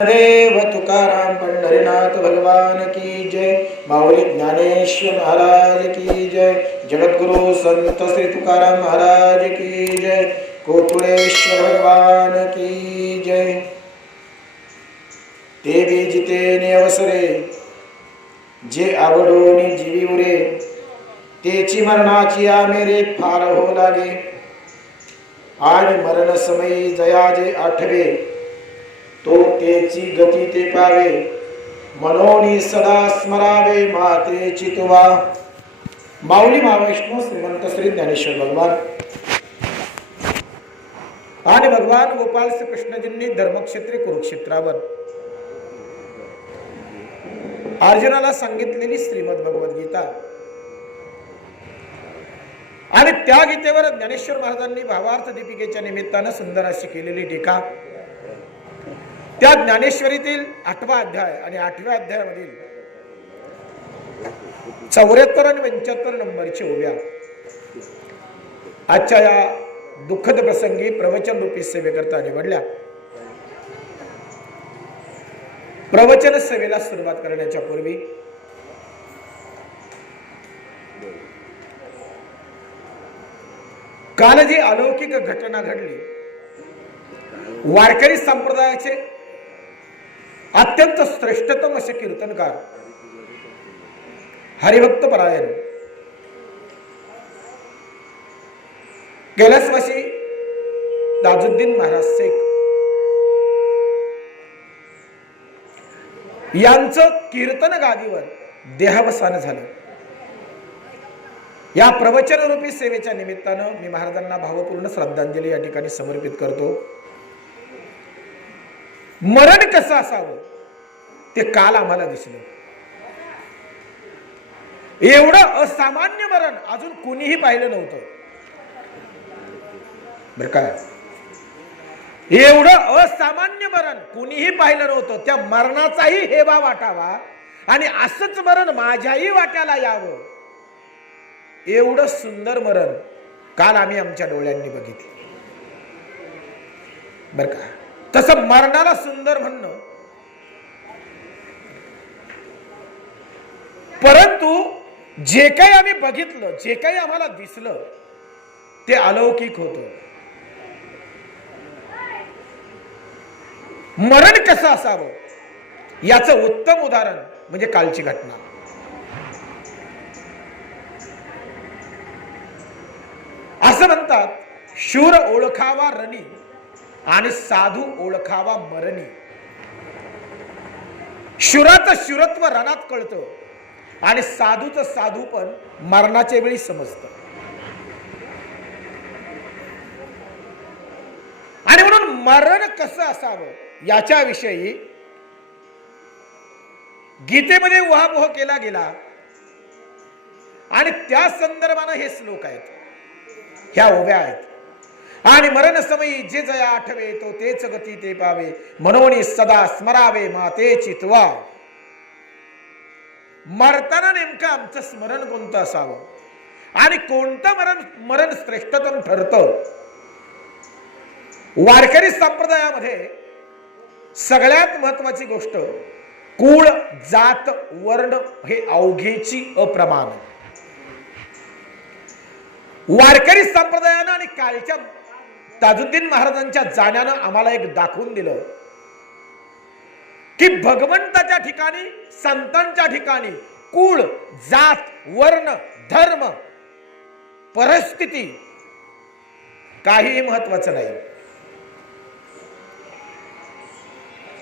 देव तुकाराम पंढरीनाथ भगवान की जय। माऊली ज्ञानेश्वर महाराज की जय। जगद्गुरु संत श्री तुकाराम महाराज की जय। कोथुळेश्वर भगवान की जय। देवी जितेने अवसरे जे आवडोनी जीवी उरे, तेची मरणाची आमेरे फार हो लागे। आणि मरण समयी जया जे आठवे, तो तेची गती ते पावे। मनोनी सदा स्मरावे मातेची तुवा। माऊली महावैष्णव श्रीमंत श्री ज्ञानेश्वर भगवान आणि भगवान गोपाल श्री कृष्णजींनी धर्मक्षेत्री कुरुक्षेत्रावर अर्जुनाला सांगितलेली श्रीमद भगवद्गीता आणि त्या गीतेवर ज्ञानेश्वर महाराजांनी भावार्थ दीपिकेच्या निमित्तानं सुंदर अशी केलेली टीका, त्या ज्ञानेश्वरीतील 8वा अध्याय आणि 8व्या अध्यायामधील 74 आणि 75 नंबरची ओव्या आजच्या या दुःखद प्रसंगी प्रवचन रूपी सेवेकरता निवडल्या। प्रवचन सेवेला सुरुवात करण्याच्या पूर्वी काल जी अलौकिक घटना घडली, वारकरी संप्रदायाचे अत्यंत श्रेष्ठतम असे कीर्तनकार हरिभक्त परायण कैलासवासी ताजुद्दीन महाराज शेख यांचं कीर्तन गादीवर देहावसान झालं। या प्रवचन रूपी सेवेच्या निमित्तानं मी महाराजांना भावपूर्ण श्रद्धांजली या ठिकाणी समर्पित करतो। मरण कसं असावं ते काल आम्हाला दिसलं। एवढं असामान्य मरण अजून कुणीही पाहिलं नव्हतं बरं काय। एवढं असामान्य मरण कुणीही पाहिलं नव्हतं। त्या मरणाचाही हेवा वाटावा आणि असंच मरण माझ्याही वाट्याला यावं, एवढं सुंदर मरण काल आम्ही आमच्या डोळ्यांनी बघितलं बरं का। तसं मरणाला सुंदर म्हणणं, परंतु जे काही आम्ही बघितलं, जे काही आम्हाला दिसलं ते अलौकिक होतं। मरण कसं असावं याचं उत्तम उदाहरण म्हणजे कालची घटना। असं म्हणतात, शूर ओळखावा रणी आणि साधू ओळखावा मरणी। शूराचं शूरत्व रणात कळतं आणि साधूचं साधू पण मरणाच्या वेळी समजतं। आणि म्हणून मरण कसं असावं याच्याविषयी गीतेमध्ये उहापोह केला गेला आणि त्या संदर्भानं हे श्लोक आहेत, ह्या ओव्या आहेत। आणि मरण समयी जे जया आठवे, तो तेच गती ते पावे। मनोनी सदा स्मरावे मातेची तुवा। मरताना नेमकं आमचं स्मरण कोणतं असावं आणि कोणतं मरण श्रेष्ठतम ठरतं। वारकरी संप्रदायामध्ये सगळ्यात महत्वाची गोष्ट कुळ, जात, वर्ण हे अवघेची अप्रमाण। वारकरी संप्रदायानं आणि कालच्या ताजुद्दीन महाराजांच्या जाण्यानं आम्हाला एक दाखवून दिलं की भगवंताच्या ठिकाणी, संतांच्या ठिकाणी कुळ, जात, वर्ण, धर्म, परिस्थिती काहीही महत्वाचं नाही।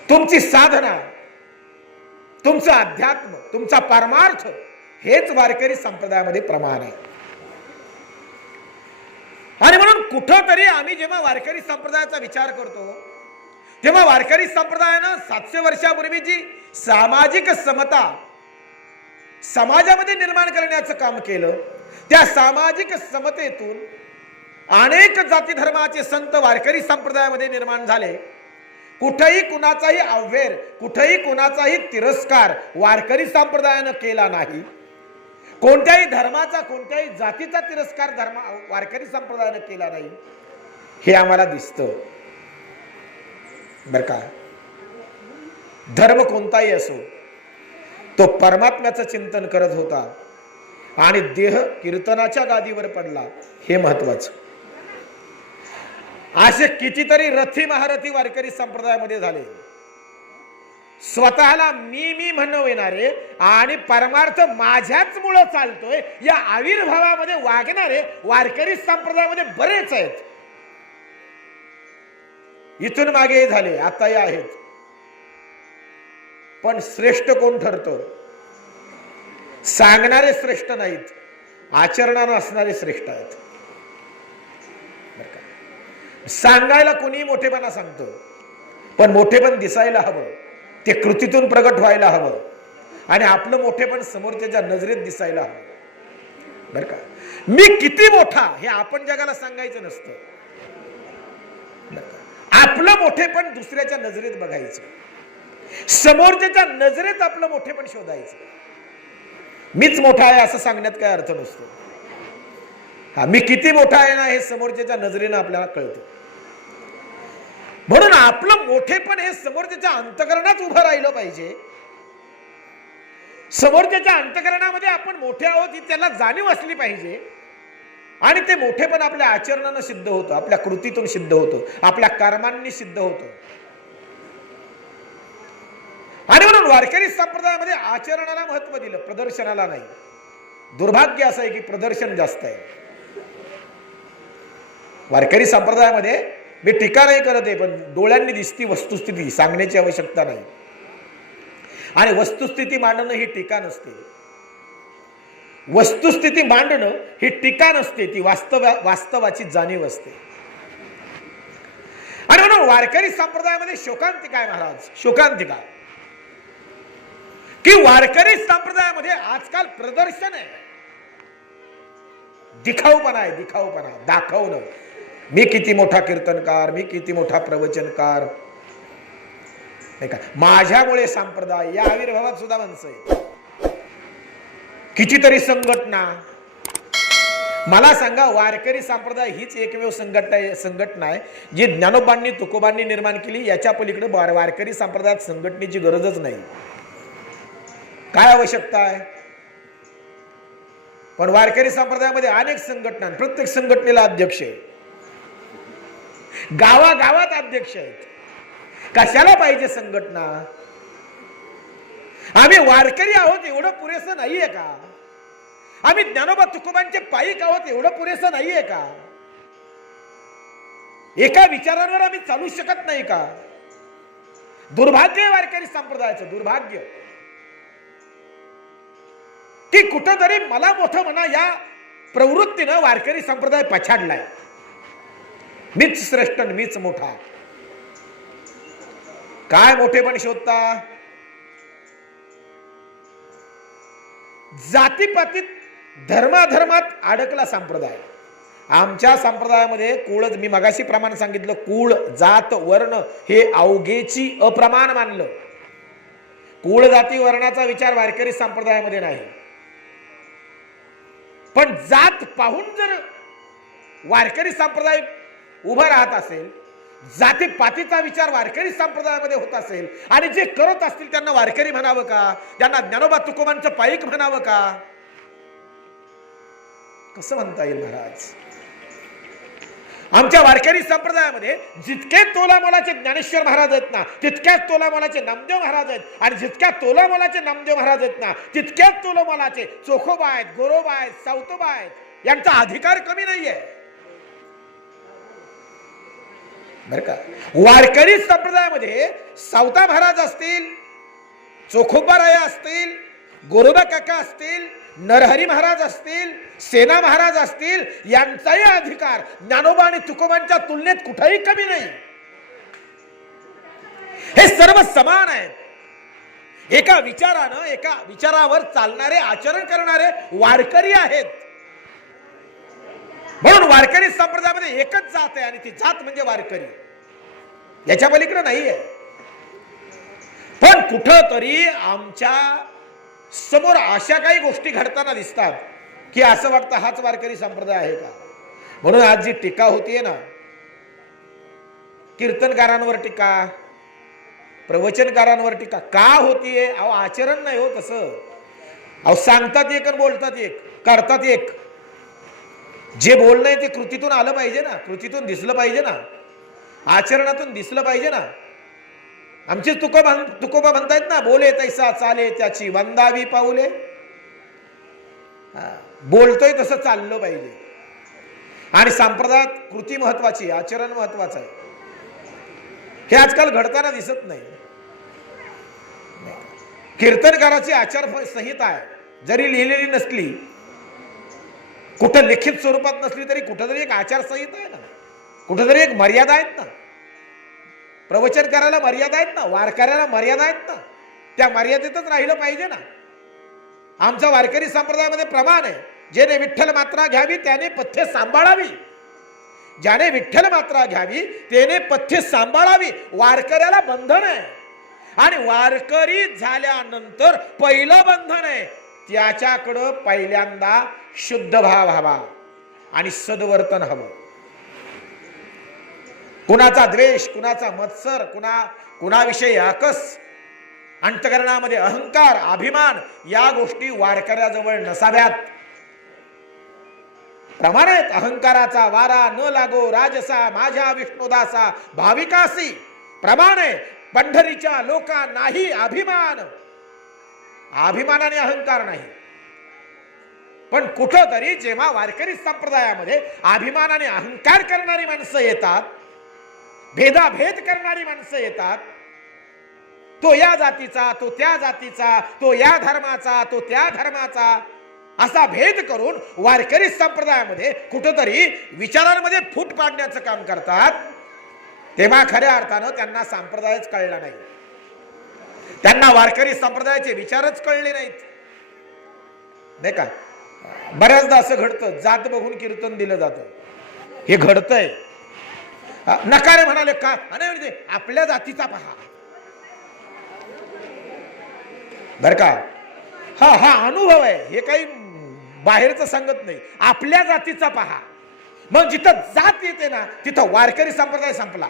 तुमची साधना, तुमचं अध्यात्म, तुमचा परमार्थ हेच वारकरी संप्रदायामध्ये प्रमाण आहे। आणि म्हणून कुठंतरी आम्ही जेव्हा वारकरी संप्रदायाचा विचार करतो तेव्हा वारकरी संप्रदायानं 700 वर्षापूर्वीची सामाजिक समता समाजामध्ये निर्माण करण्याचं काम केलं। त्या सामाजिक समतेतून अनेक जाती धर्माचे संत वारकरी संप्रदायामध्ये निर्माण झाले। कुठेही कुणाचाही अव्हेर, कुठेही कुणाचाही तिरस्कार वारकरी संप्रदायानं केला नाही। कोणत्याही धर्माचा, कोणत्याही जातीचा तिरस्कार वारकरी संप्रदायानं केला नाही, हे आम्हाला दिसतं बरं का। धर्म कोणताही असो, तो परमात्म्याचं चिंतन करत होता आणि देह कीर्तनाच्या गादीवर पडला, हे महत्वाचं. असे कितीतरी रथी महारथी वारकरी संप्रदायामध्ये झाले. स्वतःला मी म्हणून येणारे आणि परमार्थ माझ्याच मुळे चालतोय या आविर्भावामध्ये वागणारे वारकरी संप्रदायामध्ये बरेच आहेत. इथून मागे झाले, आताही आहेत. पण श्रेष्ठ कोण ठरतं? सांगणारे श्रेष्ठ नाहीत, आचरणानं असणारे श्रेष्ठ आहेत. सांगायला कोणी मोठेपणा सांगतो, पण मोठेपण दिसायला हवं, ते कृतीतून प्रगट व्हायला हवं आणि आपलं मोठेपण समोरच्या नजरेत दिसायला हवं. बर का, मी किती मोठा हे आपण जगाला सांगायचं नसतं. आपलं मोठेपण दुसऱ्याच्या नजरेत बघायचं, समोरच्या नजरेत आपलं मोठेपण शोधायचं. मीच मोठा आहे असं सांगण्यात काय अर्थ नसतो. हा, मी किती मोठा आहे ना हे समोरच्या नजरेनं आपल्याला कळतं. म्हणून आपलं मोठेपण हे समोरच्या अंतःकरणात उभं राहिलं पाहिजे. समोरच्या अंतःकरणामध्ये आपण मोठे आहोत ही त्याला जाणीव असली पाहिजे आणि ते मोठेपण आपल्या आचरणानं सिद्ध होतं, आपल्या कृतीतून सिद्ध होतं, आपल्या कर्मांनी सिद्ध होतं. आणि म्हणून वारकरी संप्रदायामध्ये आचरणाला महत्व दिलं, प्रदर्शनाला नाही. दुर्भाग्य असं आहे की प्रदर्शन जास्त आहे वारकरी संप्रदायामध्ये. मी टीका नाही करत आहे, पण डोळ्यांनी दिसती वस्तुस्थिती सांगण्याची आवश्यकता नाही. आणि वस्तुस्थिती मांडणं ही टीका नसते. वस्तुस्थिती मांडणं ही टीका नसते, ती वास्तवाची जाणीव असते. आणि म्हणून वारकरी संप्रदायामध्ये शोकांतिका आहे महाराज, शोकांतिका की वारकरी संप्रदायामध्ये आजकाल प्रदर्शन आहे, दिखाऊपणा आहे, दिखाऊपणा, दाखवणं. मी किती मोठा कीर्तनकार, मी किती मोठा प्रवचनकार, नाही का, माझ्यामुळे संप्रदाय या आविर्भावात सुद्धा माणसं आहेत. कितीतरी संघटना. मला सांगा, वारकरी संप्रदाय हीच एकमेव संघटना आहे जी ज्ञानोबांनी तुकोबांनी निर्माण केली. याच्या पलीकडे वारकरी संप्रदायात संघटनेची गरजच नाही. काय आवश्यकता आहे? पण वारकरी संप्रदायामध्ये अनेक संघटना, प्रत्येक संघटनेला अध्यक्ष आहे, गावागावात अध्यक्ष आहेत. कशाला पाहिजे संघटना? आम्ही वारकरी आहोत एवढं पुरेसं नाहीये का? आम्ही ज्ञानोबा तुकोबांचे पायीक आहोत एवढं पुरेसं नाहीये का? एका विचारांवर आम्ही चालू शकत नाही का? दुर्भाग्य आहे वारकरी संप्रदायाचं, दुर्भाग्य की कुठंतरी मला मोठं म्हणा या प्रवृत्तीनं वारकरी संप्रदाय पछाडलाय. मीच श्रेष्ठ, मीच मोठा. काय मोठेपण शोधता? जातीपातीत धर्माधर्मात अडकला संप्रदाय. आमच्या संप्रदायामध्ये कुळ, मी मगाशी प्रमाण सांगितलं, कुळ जात वर्ण हे अवघेची अप्रमाण मानलं. कुळ जाती वर्णाचा विचार वारकरी संप्रदायामध्ये नाही. पण जात पाहून जर वारकरी संप्रदाय उभा राहत असेल, जातीपातीचा विचार वारकरी संप्रदायामध्ये होत असेल आणि जे करत असतील त्यांना वारकरी म्हणावं का? त्यांना ज्ञानोबा तुकोबांचं पाईक म्हणावं का? कसं म्हणता येईल महाराज? आमच्या वारकरी संप्रदायामध्ये जितके तोला मोलाचे ज्ञानेश्वर महाराज आहेत ना, तितक्याच तोला मोलाचे नामदेव महाराज आहेत. आणि जितक्या तोला मोलाचे नामदेव महाराज आहेत ना, तितक्याच तोला मोलाचे चोखोबा आहेत, गोरोबा आहेत, सावतोबा आहेत. यांचा अधिकार कमी नाहीये बर का. वारकरी संप्रदायामध्ये सावता महाराज असतील, चोखोबा राया असतील, गोरोबा काका असतील, नरहरी महाराज असतील, सेना महाराज असतील, यांचाही अधिकार ज्ञानोबा आणि तुकोबांच्या तुलनेत कुठेही कमी नाही. हे सर्व समान आहेत. एका विचारानं, एका विचारावर चालणारे, आचरण करणारे वारकरी आहेत. म्हणून वारकरी संप्रदायामध्ये एकच जात आहे आणि ती जात म्हणजे वारकरी. याच्या पलीकडे नाहीये. पण कुठंतरी आमच्या समोर अशा काही गोष्टी घडताना दिसतात की असं वाटतं हाच वारकरी संप्रदाय आहे का? म्हणून आज जी टीका होतीये ना, कीर्तनकारांवर टीका, प्रवचनकारांवर टीका का होतीये? अहो आचरण नाही हो तसं. अहो सांगतात एक आणि बोलतात एक, करतात एक. जे बोलणं आहे ते कृतीतून आलं पाहिजे ना, कृतीतून दिसलं पाहिजे ना, आचरणातून दिसलं पाहिजे ना. आमचे तुकोबा म्हणतायत ना, बोले तैसा चाले त्याची वंदावी पाऊले. बोलतोय तसं चाललं पाहिजे. आणि संप्रदायात कृती महत्वाची, आचरण महत्वाचं आहे. हे आजकाल घडताना दिसत नाही. कीर्तनकाराची आचार संहिता आहे, जरी लिहिलेली नसली, कुठं लिखित स्वरूपात नसली तरी कुठंतरी एक आचारसंहिता आहे ना, कुठंतरी एक मर्यादा आहेत ना. प्रवचन करायला मर्यादा आहेत ना, वारकऱ्याला मर्यादा आहेत ना, त्या मर्यादेतच राहिलं पाहिजे ना. आमचा वारकरी संप्रदायामध्ये प्रमाण आहे, जेने विठ्ठल मात्रा घ्यावी त्याने पथ्य सांभाळावी. ज्याने विठ्ठल मात्रा घ्यावी त्याने पथ्य सांभाळावी. वारकऱ्याला बंधन आहे, आणि वारकरी झाल्यानंतर पहिलं बंधन आहे त्याच्याकडं पहिल्यांदा शुद्ध भाव हवा आणि सद्वर्तन हवं. कुणाचा द्वेष, कुणाचा मत्सर, कुणाविषयी आकस, अंतकरणामध्ये अहंकार, अभिमान या गोष्टी वारकऱ्याजवळ नसाव्यात. प्रमाणात अहंकाराचा वारा न लागो राजसा माझ्या विष्णुदासा भाविकासी. प्रमाण आहे पंढरीच्या लोका नाही अभिमान, अभिमानाने अहंकार नाही. पण कुठंतरी जेव्हा वारकरी संप्रदायामध्ये अभिमानाने अहंकार करणारी माणसं येतात, भेदाभेद करणारी माणसं येतात, तो या जातीचा, तो त्या जातीचा, तो या धर्माचा, तो त्या धर्माचा, असा भेद करून वारकरी संप्रदायामध्ये कुठंतरी विचारांमध्ये फूट पाडण्याचं काम करतात. तेव्हा खऱ्या अर्थानं त्यांना संप्रदायच कळला नाही, त्यांना वारकरी संप्रदायाचे विचारच कळले नाहीत. नाही का? बऱ्याचदा असं घडतं, जात बघून कीर्तन दिलं जातं. हे घडतंय. नकारे म्हणाले का? म्हणजे आपल्या जातीचा पहा. बर का? हा अनुभव आहे, हे काही बाहेरचं सांगत नाही. आपल्या जातीचा पहा. मग जिथं जात येते ना तिथं वारकरी संप्रदाय संपला.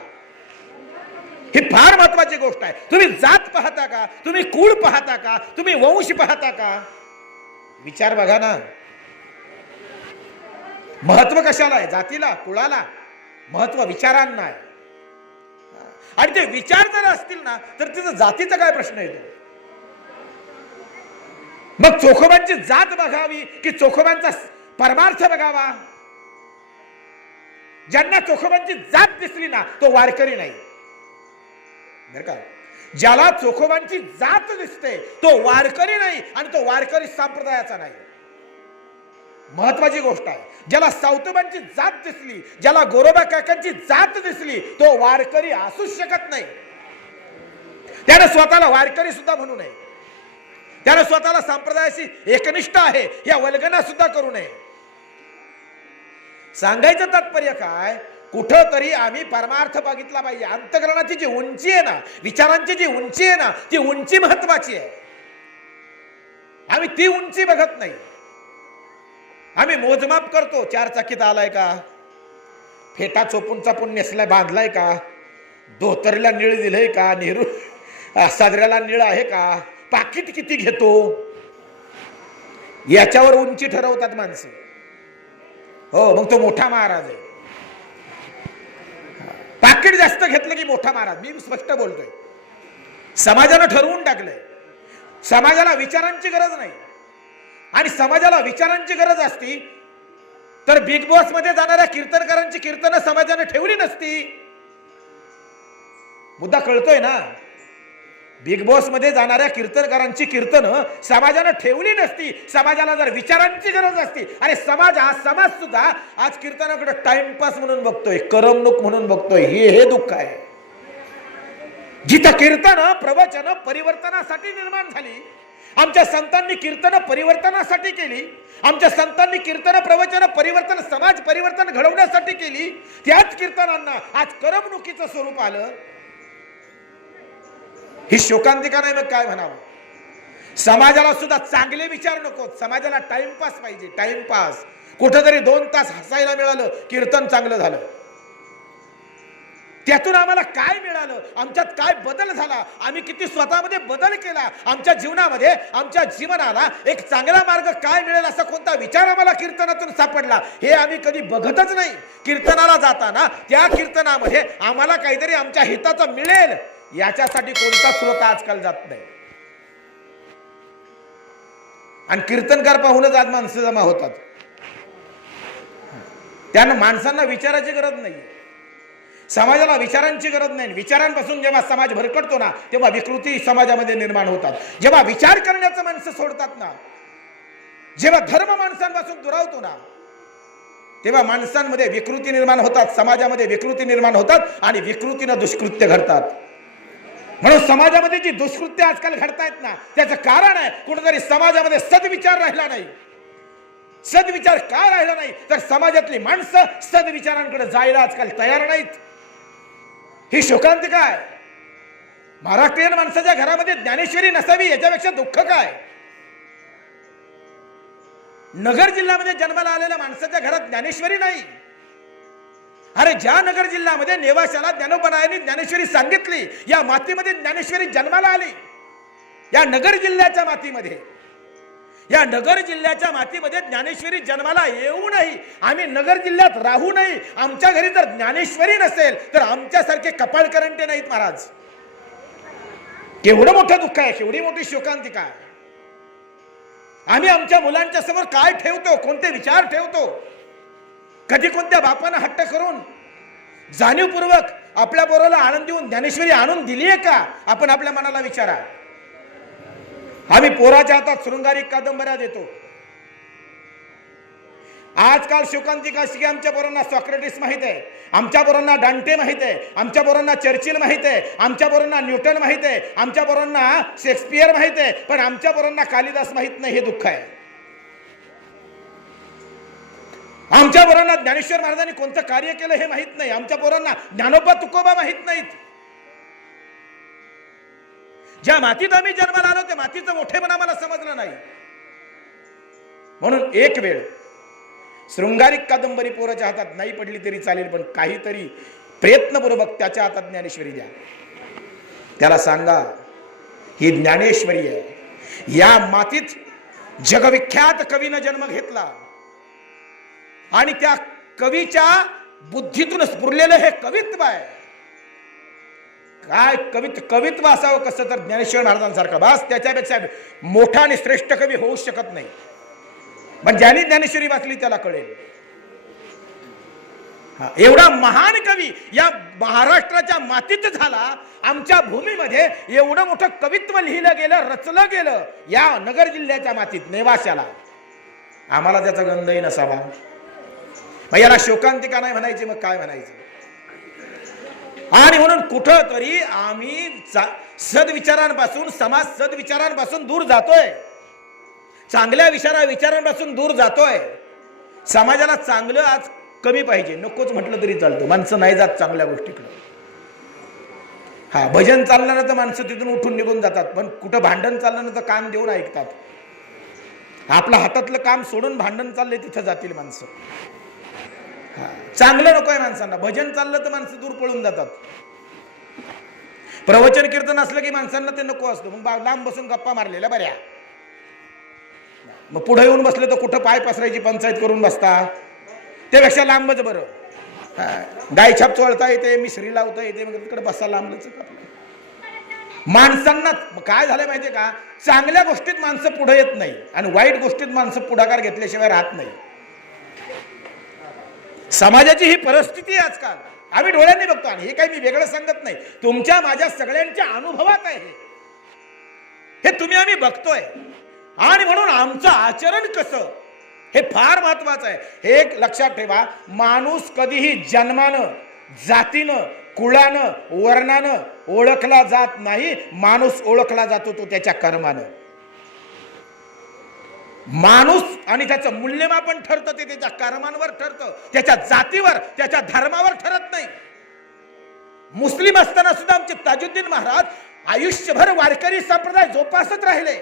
ही फार महत्वाची गोष्ट आहे. तुम्ही जात पाहता का? तुम्ही कुळ पाहता का? तुम्ही वंश पाहता का? विचार बघा ना. महत्व कशाला आहे? जातीला, कुळाला. महत्व विचारांना आहे. आणि ते विचार जर असतील ना तर तिथं जातीचा काय प्रश्न येतो? मग चोखोबांची जात बघावी की चोखोबांचा परमार्थ बघावा? ज्यांना चोखोबांची जात दिसली ना तो वारकरी नाही. बरं का? ज्याला चोखोबांची जात दिसते तो वारकरी नाही, आणि तो वारकरी संप्रदायाचा नाही. महत्वाची गोष्ट आहे. ज्याला सावतोबांची जात दिसली, ज्याला गोरोबा काकांची जात दिसली, तो वारकरी असूच शकत नाही. त्याने स्वतःला वारकरी सुद्धा म्हणू नये. त्याने स्वतःला संप्रदायाशी एकनिष्ठ आहे या वल्गना सुद्धा करू नये. सांगायचं तात्पर्य काय? कुठंतरी आम्ही परमार्थ बघितला पाहिजे. अंतकरणाची जी उंची आहे ना, विचारांची जी उंची आहे ना, ती उंची महत्वाची आहे. आम्ही ती उंची बघत नाही. आम्ही मोजमाप करतो. 4 चाकीत आलाय का? फेटा चोपून चापून नेसलाय, बांधलाय का? धोतरीला निळ दिलंय का? नेहरू साजऱ्याला निळ आहे का? पाकिट किती घेतो? याच्यावर उंची ठरवतात माणसं. हो, मग तो मोठा महाराज आहे. पाकिट जास्त घेतलं की मोठा महाराज. मी स्पष्ट बोलतोय. समाजानं ठरवून टाकलंय. समाजाला विचारांची गरज नाही. आणि समाजाला विचारांची गरज असती तर बिग बॉस मध्ये जाणाऱ्या कीर्तनकारांची कीर्तनं समाजाने ठेवली नसती. मुद्दा कळतोय ना? बिग बॉस मध्ये जाणाऱ्या कीर्तनकारांची कीर्तनं समाजाने ठेवली नसती. समाजाला जर विचारांची गरज असती. अरे समाज सुद्धा आज कीर्तनाकडे टाइमपास म्हणून बघतोय, करमणूक म्हणून बघतोय. हे दुःख आहे. जिथं कीर्तन प्रवचन परिवर्तनासाठी निर्माण झाली, आमच्या संतांनी कीर्तन परिवर्तनासाठी केली, आमच्या संतांनी कीर्तन प्रवचन परिवर्तन, समाज परिवर्तन घडवण्यासाठी केली, त्याच कीर्तनांना आज करमणुकीचं स्वरूप आलं. ही शोकांतिका नाही. मग काय म्हणावं? समाजाला सुद्धा चांगले विचार नको, समाजाला टाइमपास पाहिजे. टाइमपास. कुठेतरी 2 तास हसायला मिळालं, कीर्तन चांगलं झालं. त्यातून आम्हाला काय मिळालं, आमच्यात काय बदल झाला, आम्ही किती स्वतःमध्ये बदल केला, आमच्या जीवनामध्ये आमच्या जीवनाला एक चांगला मार्ग काय मिळेल असा कोणता विचार आम्हाला कीर्तनातून सापडला हे आम्ही कधी बघतच नाही. कीर्तनाला जाताना त्या कीर्तनामध्ये आम्हाला काहीतरी आमच्या हिताचं मिळेल याच्यासाठी कोणता स्रोत आजकाल जात नाही. आणि कीर्तनकार पाहूनच आज माणसं जमा होतात. त्यांना माणसांना विचाराची गरज नाही, समाजाला विचारांची गरज नाही. विचारांपासून जेव्हा समाज भरकटतो ना तेव्हा विकृती समाजामध्ये निर्माण होतात. जेव्हा विचार करण्याचं माणसं सोडतात ना, जेव्हा धर्म माणसांपासून दुरावतो ना तेव्हा माणसांमध्ये विकृती निर्माण होतात, समाजामध्ये विकृती निर्माण होतात आणि विकृतीनं दुष्कृत्य घडतात. म्हणून समाजामध्ये जी दुष्कृत्य आजकाल घडतायत ना त्याचं कारण आहे कुठेतरी समाजामध्ये सद्विचार राहिला नाही. सद्विचार का राहिला नाही तर समाजातली माणसं सद्विचारांकडे जायला आजकाल तयार नाहीत. ही शोकांतिका आहे. महाराष्ट्रीयन माणसाच्या घरामध्ये ज्ञानेश्वरी नसावी याच्यापेक्षा दुःख काय. नगर जिल्ह्यामध्ये जन्माला आलेल्या माणसाच्या घरात ज्ञानेश्वरी नाही. अरे ज्या नगर जिल्ह्यामध्ये नेवाशाला ज्ञानोबारायांनी ज्ञानेश्वरी सांगितली या मातीमध्ये ज्ञानेश्वरी जन्माला आली. या नगर जिल्ह्याच्या मातीमध्ये, या नगर जिल्ह्याच्या मातीमध्ये ज्ञानेश्वरी जन्माला येऊ नये, आम्ही नगर जिल्ह्यात राहू नये, आमच्या घरी जर ज्ञानेश्वरी नसेल तर आमच्यासारखे कपाळकरंटे नाहीत महाराज. केवढं मोठं दुःख आहे, केवढी मोठी शोकांतिका आहे. आम्ही आमच्या मुलांच्या समोर काय ठेवतो, कोणते विचार ठेवतो. कधी कोणत्या बापानं हट्ट करून जाणीवपूर्वक आपल्या पोराला आनंद देऊन ज्ञानेश्वरी आणून दिली आहे का? आपण आपल्या मनाला विचारा. आम्ही पोराच्या हातात शृंगारिक कादंबऱ्या देतो. आजकाल शोकांतिका अशी की आमच्या पोरांना सॉक्रेटिस माहित आहे, आमच्या पोरांना डांटे माहित आहे, आमच्या पोरांना चर्चिल माहित आहे, आमच्या पोरांना न्यूटन माहित आहे, आमच्या पोरांना शेक्सपियर माहित आहे, पण आमच्या पोरांना कालिदास माहित नाही. हे दुःख आहे. आमच्या पोरांना ज्ञानेश्वर महाराजांनी कोणतं कार्य केलं हे माहित नाही. आमच्या पोरांना ज्ञानोबा तुकोबा माहित नाहीत. ज्या मातीत आम्ही जन्माला आलो त्या मातीचं मोठेपण आम्हाला समजलं नाही. म्हणून एक वेळ शृंगारिक कादंबरी पोराच्या हातात नाही पडली तरी चालेल, पण काहीतरी प्रयत्नपूर्वक त्याच्या हातात ज्ञानेश्वरी द्या. त्याला सांगा ही ज्ञानेश्वरी आहे. या मातीत जगविख्यात कवीनं जन्म घेतला आणि त्या कवीच्या बुद्धीतून स्फुरलेलं हे कवित्व आहे. काय कवित्व असावं कसं तर ज्ञानेश्वर महाराजांसारखा. बस त्याच्यापेक्षा मोठा आणि श्रेष्ठ कवी होऊ शकत नाही. पण ज्यांनी ज्ञानेश्वरी वाचली त्याला कळेल. एवढा महान कवी या महाराष्ट्राच्या मातीत झाला. आमच्या भूमीमध्ये एवढं मोठं कवित्व लिहिलं गेलं, रचलं गेलं या नगर जिल्ह्याच्या मातीत नेवाशाला. आम्हाला त्याचा गंधही नसावा. मग याला शोकांतिका नाही म्हणायची, मग काय म्हणायचं? आणि म्हणून कुठं तरी आम्ही सद्विचारांपासून, समाज सद्विचारांपासून दूर जातोय, चांगल्या विचारांपासून दूर जातोय. समाजाला चांगलं आज कमी पाहिजे, नकोच म्हटलं तरी चालतं. माणसं नाही जात चांगल्या गोष्टीकडे. भजन चाललं ना तर माणसं तिथून उठून निघून जातात, पण कुठं भांडण चाललं ना तर कान देऊन ऐकतात. आपलं हातातलं काम सोडून भांडण चाललंय तिथं जातील माणसं. चांगलं नकोय माणसांना. भजन चाललं तर माणसं दूर पळून जातात. प्रवचन कीर्तन असलं की माणसांना ते नको असतं. मग लांब बसून गप्पा मारलेल्या बऱ्या. मग पुढे येऊन बसले तर कुठं पाय पसरायची पंचायत करून बसता, त्यापेक्षा लांबच बरं. डायछाप चोळता येते, मिसरी लावता येते, मग तिकडे बसा लांबच. माणसांना काय झालं माहितीये का, चांगल्या गोष्टीत माणसं पुढे येत नाही आणि वाईट गोष्टीत माणसं पुढाकार घेतल्याशिवाय राहत नाही. समाजाची ही परिस्थिती आहे आजकाल. आम्ही डोळ्यांनी बघतो आणि हे काही मी वेगळं सांगत नाही, तुमच्या माझ्या सगळ्यांच्या अनुभवात आहे हे तुम्ही आम्ही बघतोय. आणि म्हणून आमचं आचरण कसं हे फार महत्वाचं आहे. हे एक लक्षात ठेवा, माणूस कधीही जन्मानं, जातीनं, कुळानं, वर्णानं ओळखला जात नाही. माणूस ओळखला जातो तो त्याच्या कर्मानं. माणूस आणि त्याचं मूल्यमापन ठरतं ते त्याच्या कर्मांवर ठरतं, त्याच्या जातीवर, त्याच्या धर्मावर ठरत नाही. मुस्लिम असताना सुद्धा आमचे ताजुद्दीन महाराज आयुष्यभर वारकरी संप्रदाय जोपासत राहिले.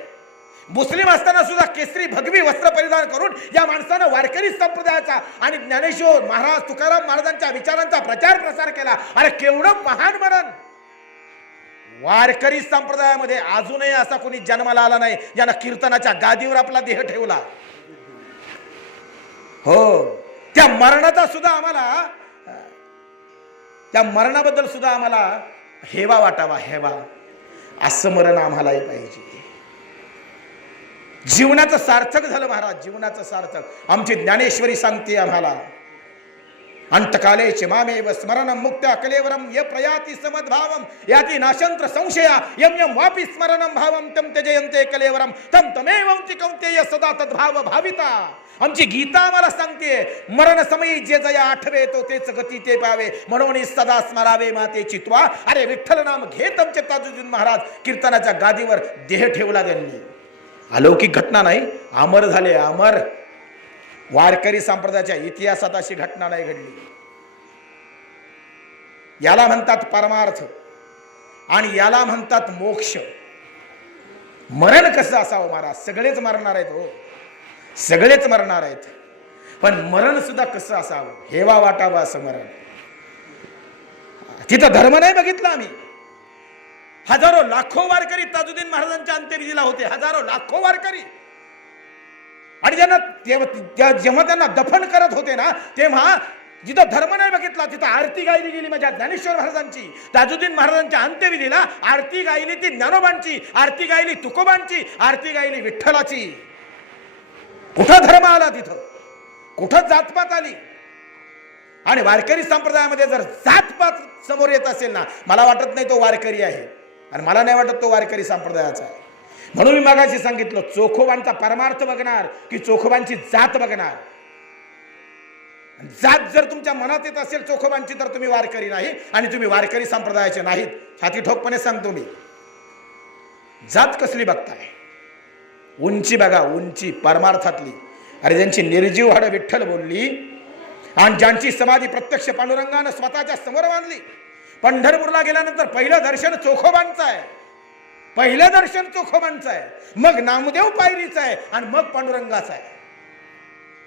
मुस्लिम असताना सुद्धा केसरी भगवी वस्त्र परिधान करून ज्या माणसानं वारकरी संप्रदायाचा आणि ज्ञानेश्वर महाराज तुकाराम महाराजांच्या विचारांचा प्रचार प्रसार केला, अरे केवढं महान मरण. वारकरी संप्रदायामध्ये अजूनही असा कोणी जन्माला आला नाही ज्यानं कीर्तनाच्या गादीवर आपला देह ठेवला. हो, त्या मरणाचा सुद्धा आम्हाला, त्या मरणाबद्दल सुद्धा आम्हाला हेवा वाटावा, हेवा. असं मरण आम्हालाही पाहिजे. जीवनाचं सार्थक झालं महाराज, जीवनाचं सार्थक. आमची ज्ञानेश्वरी सांगते आम्हाला, अंतकाले च मामेव स्मरणं मुक्त्या कलेवरं ये प्रयाति समद्भावं याति नाशंत्र संशया यम यम वापि स्मरणं भावं तम त्यजयन्ते कलेवरं तम तमेवंति कौन्तेय सदा तद्भाव भाविता. आमची गीता आम्हाला सांगते, मरण समयी जे जया आठवे तो तेच गती ते पावे, म्हणून सदा स्मरावे माते चित्वा. अरे विठ्ठल नाम घेत आमचे ताजुद्दीन महाराज कीर्तनाच्या गादीवर देह ठेवला त्यांनी. अलौकिक घटना नाही, अमर झाले, अमर. वारकरी संप्रदायाच्या इतिहासात अशी घटना नाही घडली. याला म्हणतात परमार्थ आणि याला म्हणतात मोक्ष. मरण कसं असावं महाराज? सगळेच मरणार आहेत, हो, सगळेच मरणार आहेत, पण मरण सुद्धा कसं असावं, हेवा वाटावं असं मरण. तिथं धर्म नाही बघितला आम्ही. हजारो लाखो वारकरी ताजुद्दीन महाराजांच्या अंत्यविधीला होते, हजारो लाखो वारकरी. आणि जेव्हा त्यांना दफन करत होते ना, तेव्हा जिथं धर्म नाही बघितला तिथं आरती गायली गेली माझ्या ज्ञानेश्वर महाराजांची. ताजुद्दीन महाराजांच्या अंत्यविधीला आरती गायली ती ज्ञानोबांची, आरती गायली तुकोबांची, आरती गायली विठ्ठलाची. कुठं धर्म आला तिथं? कुठं जातपात आली? आणि वारकरी संप्रदायामध्ये जर जातपात समोर येत असेल ना, मला वाटत नाही तो वारकरी आहे, आणि मला नाही वाटत तो वारकरी संप्रदायाचा आहे. म्हणून मी मागाशी सांगितलं, चोखोबांचा परमार्थ बघणार की चोखोबांची जात बघणार? जात जर तुमच्या मनात येत असेल चोखोबांची, तर तुम्ही वारकरी नाही आणि तुम्ही वारकरी संप्रदायाचे नाहीत. छाती ठोकपणे सांगतो मी. जात कसली बघताय? उंची बघा, उंची परमार्थातली. अरे ज्यांची निर्जीव हाडं विठ्ठल बोलली आणि ज्यांची समाधी प्रत्यक्ष पांडुरंगानं स्वतःच्या समोर बांधली. पंढरपूरला गेल्यानंतर पहिलं दर्शन चोखोबांचं आहे, पहिलं दर्शन चोखोबांचं आहे, मग नामदेव पायरीचं आहे आणि मग पांडुरंगाचं आहे.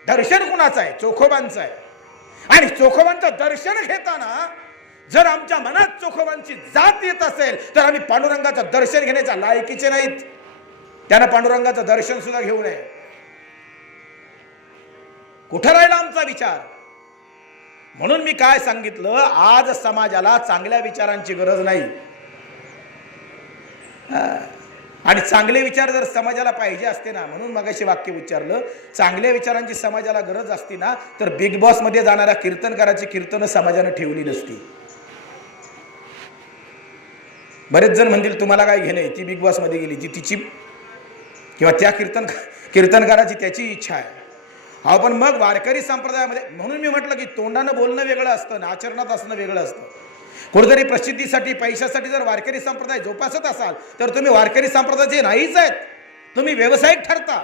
दर्शन कुणाचं आहे? चोखोबांचं आहे. आणि चोखोबांचं दर्शन घेताना जर आमच्या मनात चोखोबांची जात येत असेल तर आम्ही पांडुरंगाचं दर्शन घेण्याच्या लायकीचे नाहीत. त्यानं पांडुरंगाचं दर्शन सुद्धा घेऊ नये. कुठं राहिला आमचा विचार? म्हणून मी काय सांगितलं, आज समाजाला चांगल्या विचारांची गरज नाही. आणि चांगले विचार जर समाजाला पाहिजे असते ना, म्हणून मगाशी वाक्य उच्चारलं, चांगल्या विचारांची समाजाला गरज असती ना, तर बिग बॉस मध्ये जाणाऱ्या कीर्तनकाराची कीर्तन समाजाने ठेवली नसती. बरेच जण म्हणतील तुम्हाला काय घेणे, ती बिग बॉस मध्ये गेली, ती तिची किंवा त्या कीर्तनकाराची त्याची इच्छा आहे. पण मग वारकरी संप्रदायामध्ये, म्हणून मी म्हटलं की तोंडानं बोलणं वेगळं असतं, आचरणात असणं वेगळं असतं. कुठेतरी प्रसिद्धीसाठी पैशासाठी जर वारकरी संप्रदाय जोपासत असाल तर तुम्ही वारकरी संप्रदायाचे नाहीच आहेत, तुम्ही व्यावसायिक ठरता.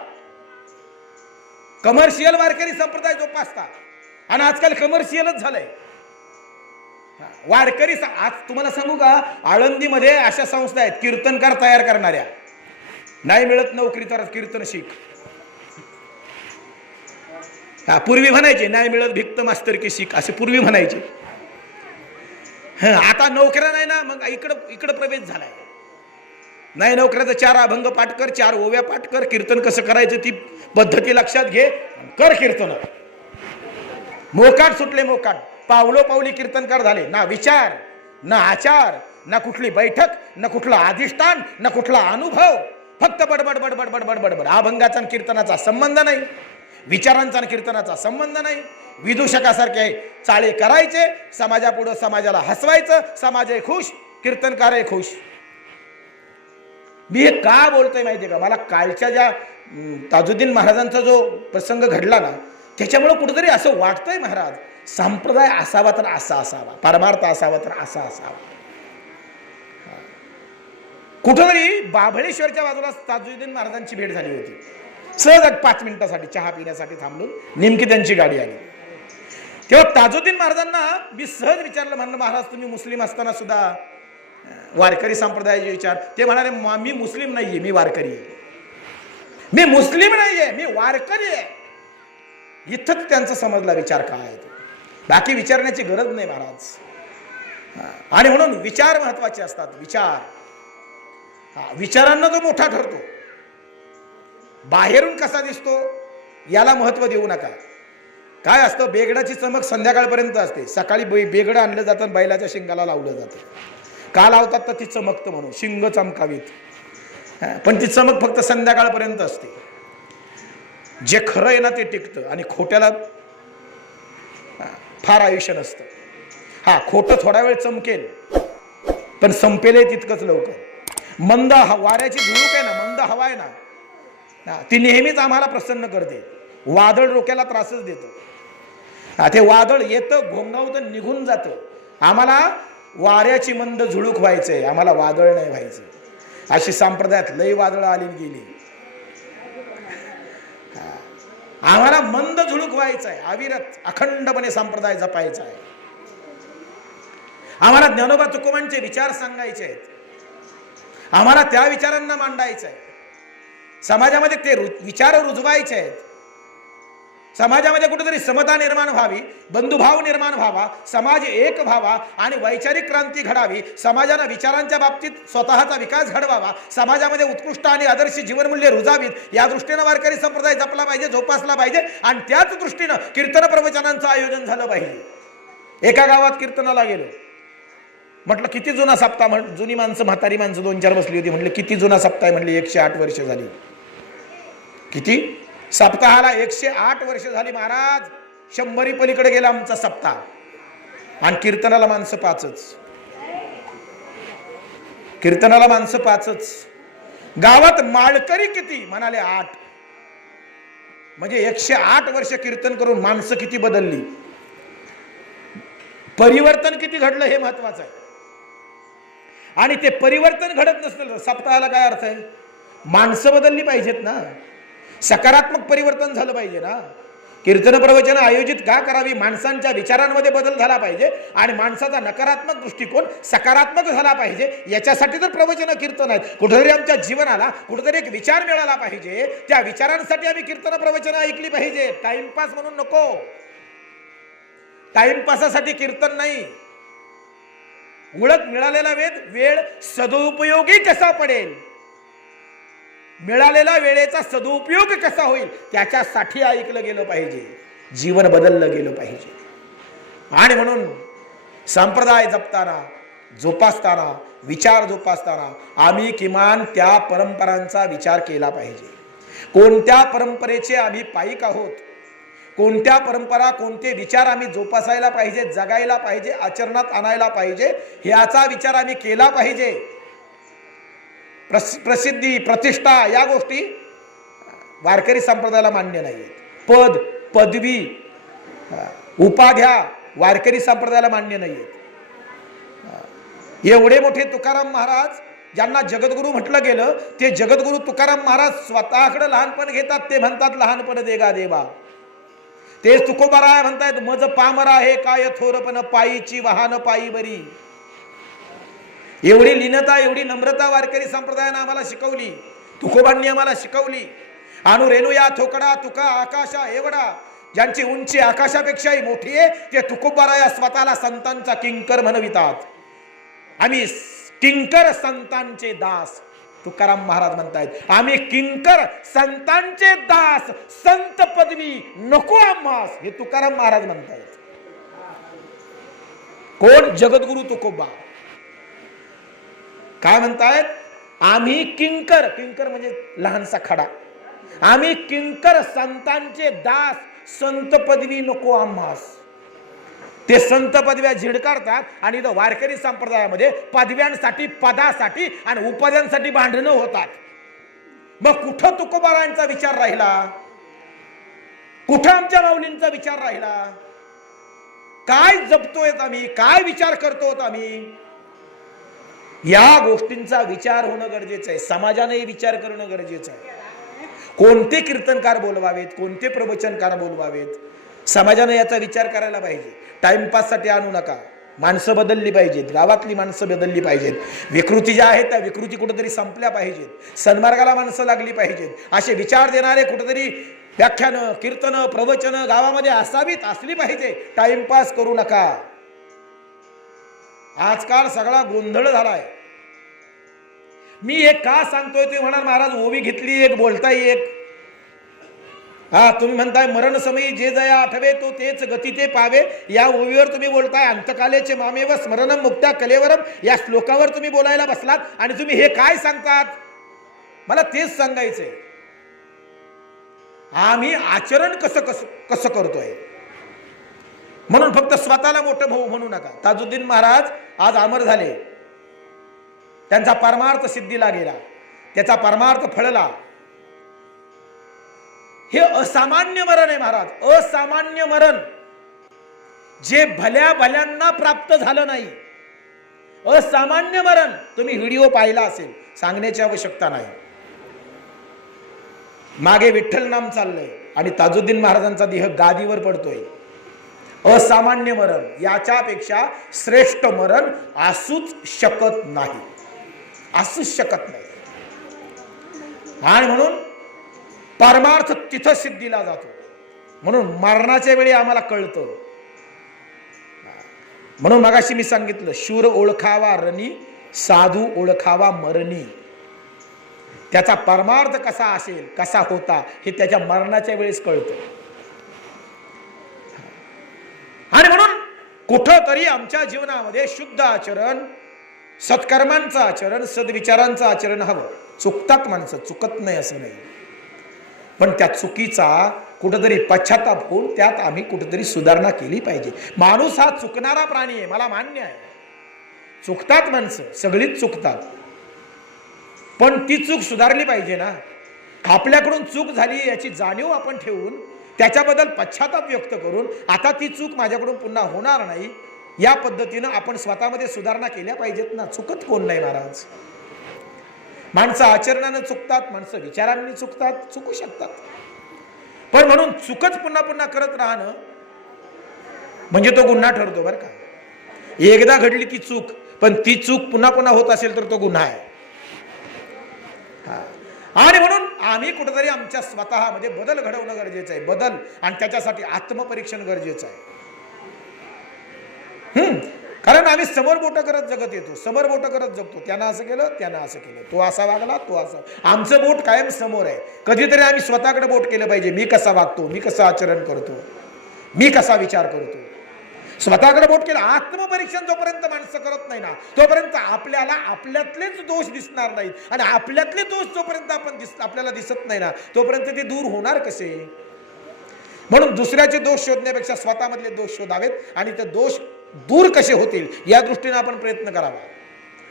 कमर्शियल वारकरी संप्रदाय जोपासता आणि आजकाल कमर्शियलच झालंय वारकरी. आज तुम्हाला सांगू का, आळंदीमध्ये अशा संस्था आहेत कीर्तनकार तयार करणाऱ्या. नाही मिळत नोकरी तर कीर्तन शिक. पूर्वी म्हणायचे नाही मिळत भिक्त मास्तर की शिक, असे पूर्वी म्हणायचे. आता नोकऱ्या नाही ना, मग इकडं प्रवेश झालाय. नाही नोकऱ्याचं 4 अभंग पाठ कर, 4 ओव्या पाठ कर, कीर्तन कसं करायचं ती पद्धती लक्षात घे, कर कीर्तन. मोकाट सुटले, मोकाट. पावलो पावली कीर्तनकार झाले. ना विचार, ना आचार, ना कुठली बैठक, ना कुठला अधिष्ठान, ना कुठला अनुभव, फक्त बडबड बडबड बडबड बडबड. अभंगाचा आणि कीर्तनाचा संबंध नाही, विचारांचा आणि कीर्तनाचा संबंध नाही. विदूषकासारखे चाळे करायचे, समाजापुढं समाजाला हसवायचं, समाज आहे खुश, कीर्तनकार आहे खुश. मी हे का बोलतोय माहितीये का, मला कालच्या ज्या ताजुद्दीन महाराजांचा जो प्रसंग घडला ना, त्याच्यामुळे कुठेतरी असं वाटतंय महाराज, संप्रदाय असावा तर असा असावा, परमार्थ असावा तर असा असावा. कुठेतरी बाभळेश्वरच्या बाजूला ताजुद्दीन महाराजांची भेट झाली होती. सहज 5 मिनिटासाठी चहा पिण्यासाठी थांबलो, नेमकी त्यांची गाडी आली. तेव्हा ताजुद्दीन महाराजांना मी सहज विचारलं, म्हणलं महाराज तुम्ही मुस्लिम असताना सुद्धा वारकरी संप्रदायाचे विचार? ते म्हणाले मी मुस्लिम नाहीये, मी वारकरी आहे. मी मुस्लिम नाहीये, मी वारकरी आहे. इथंच त्यांचा समजला विचार काय आहे. बाकी विचारण्याची गरज नाही महाराज. आणि म्हणून विचार महत्वाचे असतात. विचारांना जो मोठा ठरतो. बाहेरून कसा दिसतो याला महत्व देऊ नका. काय असतं, बेगडाची चमक संध्याकाळपर्यंत असते. सकाळी बेगडं आणलं जातं, बैलाच्या शिंगाला लावलं जातं. का लावतात तर ती चमकतं म्हणून, शिंग चमकावीत. पण ती चमक फक्त संध्याकाळपर्यंत असते. जे खरं आहे ना ते टिकतं आणि खोट्याला फार आयुष्य नसतं. खोटं थोडा वेळ चमकेल पण संपेल तितकंच लवकर. मंद वाऱ्याची झुळूक आहे ना, मंद हवा आहे ना, ती नेहमीच आम्हाला प्रसन्न करते. वादळ डोक्याला त्रासच देतं. ते वादळ येतं, घोंगावतं, निघून जातं. आम्हाला वाऱ्याची मंद झुळूक व्हायचंय, आम्हाला वादळ नाही व्हायचं. अशी संप्रदायात लई वादळ आली गेली. आम्हाला मंद झुळूक व्हायचं आहे, अविरत अखंडपणे संप्रदाय जपायचा आहे. आम्हाला ज्ञानोबा तुकोबांचे विचार सांगायचे आहेत. आम्हाला त्या विचारांना मांडायचं आहे. समाजामध्ये ते विचार रुजवायचे आहेत. समाजामध्ये कुठेतरी समता निर्माण व्हावी, बंधुभाव निर्माण व्हावा, समाज एक व्हावा आणि वैचारिक क्रांती घडावी. समाजानं विचारांच्या बाबतीत स्वतःचा विकास घडवावा, समाजामध्ये उत्कृष्ट आणि आदर्श जीवनमूल्य रुजावीत, या दृष्टीनं वारकरी संप्रदाय जपला पाहिजे, जोपासला पाहिजे. आणि त्याच दृष्टीनं कीर्तन प्रवचनांचं आयोजन झालं पाहिजे. एका गावात कीर्तनाला गेलो. म्हटलं किती जुना सप्ताह. जुनी माणसं, म्हातारी माणसं 2-4 बसली होती. म्हटलं किती जुना सप्ताह आहे. म्हणले 108 वर्ष झाली. किती? सप्ताहाला 108 वर्ष झाली महाराज. 100 पलीकडे गेला आमचा सप्ताह. आणि कीर्तनाला माणसं 5च. कीर्तनाला माणसं 5च. गावात माळकरी किती? म्हणाले 8. म्हणजे 108 वर्ष कीर्तन करून माणसं किती बदलली, परिवर्तन किती घडलं हे महत्वाचं आहे. आणि ते परिवर्तन घडत नसलं तर सप्ताहाला काय अर्थ आहे? माणसं बदलली पाहिजेत ना, सकारात्मक परिवर्तन झालं पाहिजे ना. कीर्तन प्रवचन आयोजित का करावी? माणसांच्या विचारांमध्ये बदल झाला पाहिजे आणि माणसाचा नकारात्मक दृष्टिकोन सकारात्मक झाला पाहिजे. याच्यासाठी तर प्रवचन कीर्तन आहेत. कुठेतरी आमच्या जीवनाला कुठेतरी एक विचार मिळाला पाहिजे. त्या विचारांसाठी आम्ही कीर्तन प्रवचन ऐकली पाहिजे. टाइमपास म्हणून नको. टाइमपासासाठी कीर्तन नाही. उलट मिळालेला वेळ सदुपयोगी कसा पडेल, मिळालेला वेळेचा सदुपयोग कसा होईल त्याच्यासाठी ऐकलं गेलं पाहिजे. जीवन बदललं गेलं पाहिजे. आणि म्हणून संप्रदाय जपताना, जोपासताना, विचार जोपासताना आम्ही किमान त्या परंपरांचा विचार केला पाहिजे. कोणत्या परंपरेचे आम्ही पाईक आहोत, कोणत्या परंपरा, कोणते विचार आम्ही जोपासायला पाहिजे, जगायला पाहिजे, आचरणात आणायला पाहिजे, याचा विचार आम्ही केला पाहिजे. प्रसिद्धी, प्रतिष्ठा या गोष्टी वारकरी संप्रदायाला मान्य नाहीत. पद, पदवी, उपाध्या वारकरी संप्रदायाला मान्य नाहीत. एवढे मोठे तुकाराम महाराज ज्यांना जगद्गुरु म्हटलं गेलं, ते जगद्गुरु तुकाराम महाराज स्वतःकडे लहानपण घेतात. ते म्हणतात लहानपण देगा देवा. तेच तुकोबाराय म्हणतायत मज पामरा हे काय थोरपण पायीची वाहन पायी बरी. एवढी लीनता, एवढी नम्रता वारकरी संप्रदायाने आम्हाला शिकवली, तुकोबांनी आम्हाला शिकवली. अनु रेणू या थोकडा तुका आकाशा एवढा. ज्यांची उंची आकाशापेक्षाही मोठी आहे ते तुकोबाराया स्वतःला संतांचा किंकर म्हणवितात. आम्ही किंकर संतांचे दास. तुकाराम महाराज म्हणतायत आम्ही किंकर संतांचे दास, संत पदवी नको आम्हास, हे तुकाराम महाराज म्हणतायत. कोण? जगद्गुरु तुकोबा. काय म्हणतायत? आम्ही किंकर, किंकर म्हणजे लहानसा खडा, आम्ही किंकर संतांचे दास, संत पदवी नको आम्हास. ते संत पदव्या झिडकारतात आणि इथं वारकरी संप्रदायामध्ये पदव्यांसाठी, पदासाठी आणि उपाध्यांसाठी भांडणं होतात. मग कुठं तुकोबारायांचा विचार राहिला? कुठं आमच्या माऊलींचा विचार राहिला? काय जपतोय आम्ही? काय विचार करतो आम्ही? या गोष्टींचा विचार होणं गरजेचं आहे. समाजाने विचार करणं गरजेचं आहे. कोणते कीर्तनकार बोलवावेत, कोणते प्रवचनकार बोलवावेत, समाजाने याचा विचार करायला पाहिजे. टाइमपाससाठी आणू नका. माणसं बदलली पाहिजेत, गावातली माणसं बदलली पाहिजेत. विकृती ज्या आहेत त्या विकृती कुठेतरी संपल्या पाहिजेत. सन्मार्गाला माणसं लागली पाहिजेत. असे विचार देणारे कुठेतरी व्याख्यानं, कीर्तनं, प्रवचनं गावामध्ये असावीत, असली पाहिजे. टाइमपास करू नका. आजकाल सगळा गोंधळ झालाय. मी हे का सांगतोय ते म्हणाल, महाराज ओवी घेतली एक, बोलताय एक. हा, तुम्ही म्हणताय मरण समयी जे जया आठवे तो तेच गती ते पावे. या ओवीवर तुम्ही बोलताय अंतकालेचे मामेव स्मरणम मुक्त्या कलेवरम, या श्लोकावर तुम्ही बोलायला बसलात आणि तुम्ही हे काय सांगतात. मला तेच सांगायचंय, आम्ही आचरण कसं कसं कसं करतोय. म्हणून फक्त स्वतःला मोठं भाऊ म्हणू नका. ताजुद्दीन महाराज आज अमर झाले, त्यांचा परमार्थ सिद्धीला गेला, त्याचा परमार्थ फळला. हे असामान्य मरण आहे महाराज, असामान्य मरण, जे भल्या भल्यांना प्राप्त झालं नाही. असामान्य मरण. तुम्ही व्हिडिओ पाहिला असेल, सांगण्याची आवश्यकता नाही. मागे विठ्ठल नाम चाललंय आणि ताजुद्दीन महाराजांचा देह गादीवर पडतोय. असामान्य मरण, याच्यापेक्षा श्रेष्ठ मरण असूच शकत नाही, असूच शकत नाही. आणि म्हणून परमार्थ तिथं सिद्धीला जातो. म्हणून मरणाच्या वेळी आम्हाला कळतं. म्हणून मगाशी मी सांगितलं, शूर ओळखावा रणी, साधू ओळखावा मरणी. त्याचा परमार्थ कसा असेल, कसा होता, हे त्याच्या मरणाच्या वेळेस कळतं. आणि म्हणून कुठंतरी आमच्या जीवनामध्ये शुद्ध आचरण, सत्कर्मांचं आचरण, सद्विचारांचं आचरण हवं. चुकतात माणसं, चुकत नाही असं नाही, पण त्या चुकीचा कुठंतरी पश्चाताप होऊन त्यात आम्ही कुठंतरी सुधारणा केली पाहिजे. माणूस हा चुकणारा प्राणी आहे, मला मान्य आहे. चुकतात माणसं, सगळीच चुकतात, पण ती चूक सुधारली पाहिजे ना. आपल्याकडून चूक झाली याची जाणीव आपण ठेवून त्याच्याबद्दल पश्चाताप व्यक्त करून आता ती चूक माझ्याकडून पुन्हा होणार नाही, या पद्धतीनं आपण स्वतःमध्ये सुधारणा केल्या पाहिजेत ना. चुकत कोण नाही महाराज. माणसं आचरणानं चुकतात, माणसं विचारांनी चुकतात, चुकू शकतात. पण म्हणून चुकच पुन्हा पुन्हा करत राहणं म्हणजे तो गुन्हा ठरतो बरं का. एकदा घडली ती चूक, पण ती चूक पुन्हा पुन्हा होत असेल तर तो गुन्हा आहे. आणि म्हणून आम्ही कुठेतरी आमच्या स्वतःमध्ये बदल घडवणं गरजेचं आहे. बदल, आणि त्याच्यासाठी आत्मपरीक्षण गरजेचं आहे. कारण आम्ही समोर बोटं करत जगत येतो, समोर बोटं करत जगतो. त्यानं असं केलं, त्यानं असं केलं, तो असा वागला, तो असा. आमचं बोट कायम समोर आहे. कधीतरी आम्ही स्वतःकडे बोट केलं पाहिजे. मी कसा वागतो, मी कसं आचरण करतो, मी कसा विचार करतो. स्वतःकडे बोट केलं. आत्मपरीक्षण जोपर्यंत माणसं करत नाही ना, तोपर्यंत आपल्याला आपल्यातलेच दोष दिसणार नाहीत. आणि आपल्यातले दोष जोपर्यंत आपल्याला दिसत नाही ना, तोपर्यंत ते दूर होणार कसे. म्हणून दुसऱ्याचे दोष शोधण्यापेक्षा स्वतःमधले दोष शोधावेत आणि ते दोष दूर कसे होतील या दृष्टीने आपण प्रयत्न करावा.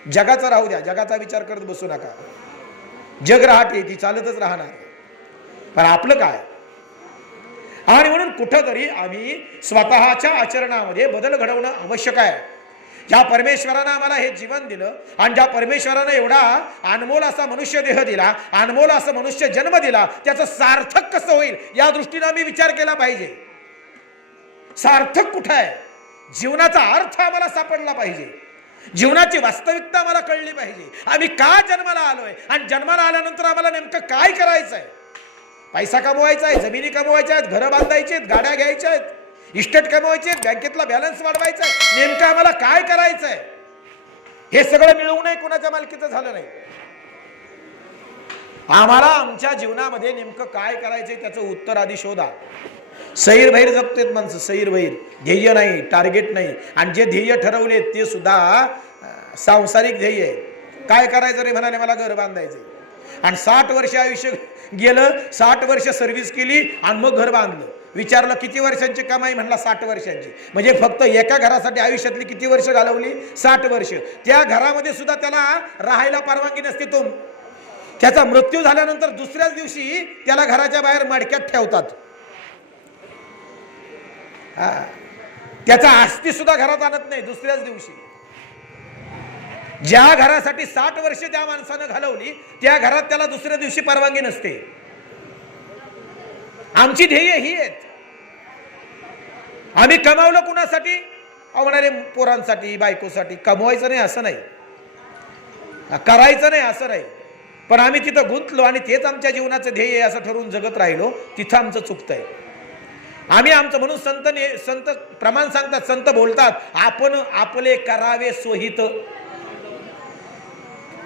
जगाचा राहू द्या, जगाचा विचार करत बसू नका. जग राहते, ती चालतच राहणार, पण आपलं काय. आणि म्हणून कुठंतरी आम्ही स्वतःच्या आचरणामध्ये बदल घडवणं आवश्यक आहे. ज्या परमेश्वरानं आम्हाला हे जीवन दिलं आणि ज्या परमेश्वरानं एवढा अनमोल असा मनुष्य देह दिला, अनमोल असा मनुष्य जन्म दिला, त्याचं सार्थक कसं होईल या दृष्टीने आम्ही विचार केला पाहिजे. सार्थक कुठं आहे, जीवनाचा अर्थ आम्हाला सापडला पाहिजे, जीवनाची वास्तविकता आम्हाला कळली पाहिजे. आम्ही का जन्माला आलोय आणि जन्माला आल्यानंतर आम्हाला नेमकं काय करायचं आहे. पैसा कमवायचा आहे, जमिनी कमवायच्या आहेत, घरं बांधायची आहेत, गाड्या घ्यायच्या आहेत, इस्टेट कमवायचे आहेत, बँकेतला बॅलन्स वाढवायचा आहे, नेमकं आम्हाला काय करायचं आहे. हे सगळं मिळवूनही कोणाच्या मालकीचं झालं नाही. आम्हाला आमच्या जीवनामध्ये नेमकं काय करायचंय त्याचं उत्तर आधी शोधा. सैर भैर जगतेत माणसं, सैर भैर, ध्येय नाही, टार्गेट नाही. आणि जे ध्येय ठरवले ते सुद्धा सांसारिक ध्येय आहे. काय करायचं रे म्हणाले, मला घर बांधायचंय. आणि 60 वर्ष आयुष्य गेलं, 60 वर्ष सर्व्हिस केली आणि मग घर बांधलं. विचारलं किती वर्षांची कमाई, म्हणला 60 वर्षांची. म्हणजे फक्त एका घरासाठी आयुष्यातली किती वर्ष घालवली, 60 वर्ष. त्या घरामध्ये सुद्धा त्याला राहायला परवानगी नसते. तो त्याचा मृत्यू झाल्यानंतर दुसऱ्याच दिवशी त्याला घराच्या बाहेर मडक्यात ठेवतात. त्याचा अस्थी सुद्धा घरात आणत नाही दुसऱ्याच दिवशी. ज्या घरासाठी 60 वर्ष त्या माणसानं घालवली त्या घरात त्याला दुसऱ्या दिवशी परवानगी नसते. आमची ध्येय ही आहेत. आम्ही कमावलं कुणासाठी, आवणारे पोरांसाठी, बायकोसाठी. कमवायचं नाही असं नाही, करायचं नाही असं नाही. पण आम्ही तिथं गुंतलो आणि तेच आमच्या जीवनाचं ध्येय आहे असं ठरवून जगत राहिलो, तिथं आमचं चुकतंय. आम्ही आमचं म्हणून संत प्रमाण सांगतात, संत बोलतात, आपण आपले करावे स्वहित.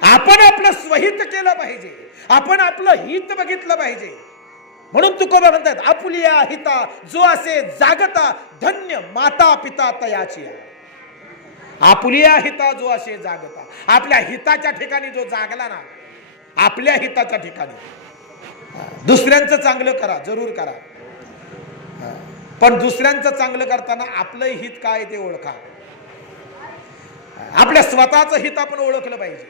आपण आपलं स्वहित केलं पाहिजे, आपण आपलं हित बघितलं पाहिजे. म्हणून तुकोबा म्हणतात, आपुलिया हिता जो असे जागता धन्य माता पिता तयाची. आपुलिया हिता जो असे जागता, आपल्या हिताच्या ठिकाणी जो जागला ना, आपल्या हिताच्या ठिकाणी दुसऱ्यांचं चांगलं करा, जरूर करा, पण दुसऱ्यांचं चांगलं करताना आपलं हित काय ते ओळखा. आपल्या स्वतःचं हित आपण ओळखलं पाहिजे.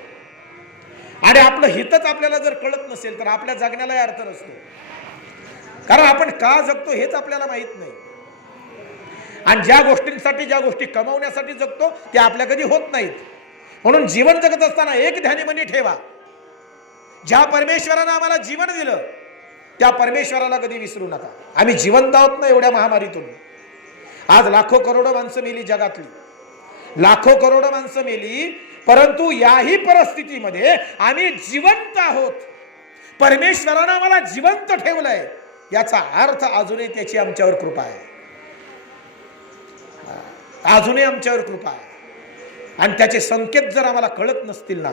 आणि आपलं हितच आपल्याला जर कळत नसेल तर आपल्या जगण्याला अर्थ नसतो. कारण आपण का जगतो हेच आपल्याला माहित नाही. आणि ज्या गोष्टींसाठी, ज्या गोष्टी कमवण्यासाठी जगतो त्या आपल्या कधी होत नाहीत. म्हणून जीवन जगत असताना एक ध्यानीमनी ठेवा, ज्या परमेश्वरानं आम्हाला जीवन दिलं त्या परमेश्वराला कधी विसरू नका. आम्ही जिवंत आहोत ना एवढ्या महामारीतून. आज लाखो करोडो माणसं मेली जगातली, लाखो करोडो माणसं मेली, परंतु याही परिस्थितीमध्ये आम्ही जिवंत आहोत. परमेश्वरानं आम्हाला जिवंत ठेवलंय, याचा अर्थ अजूनही त्याची आमच्यावर कृपा आहे, अजूनही आमच्यावर कृपा आहे. आणि त्याचे संकेत जर आम्हाला कळत नसतील ना,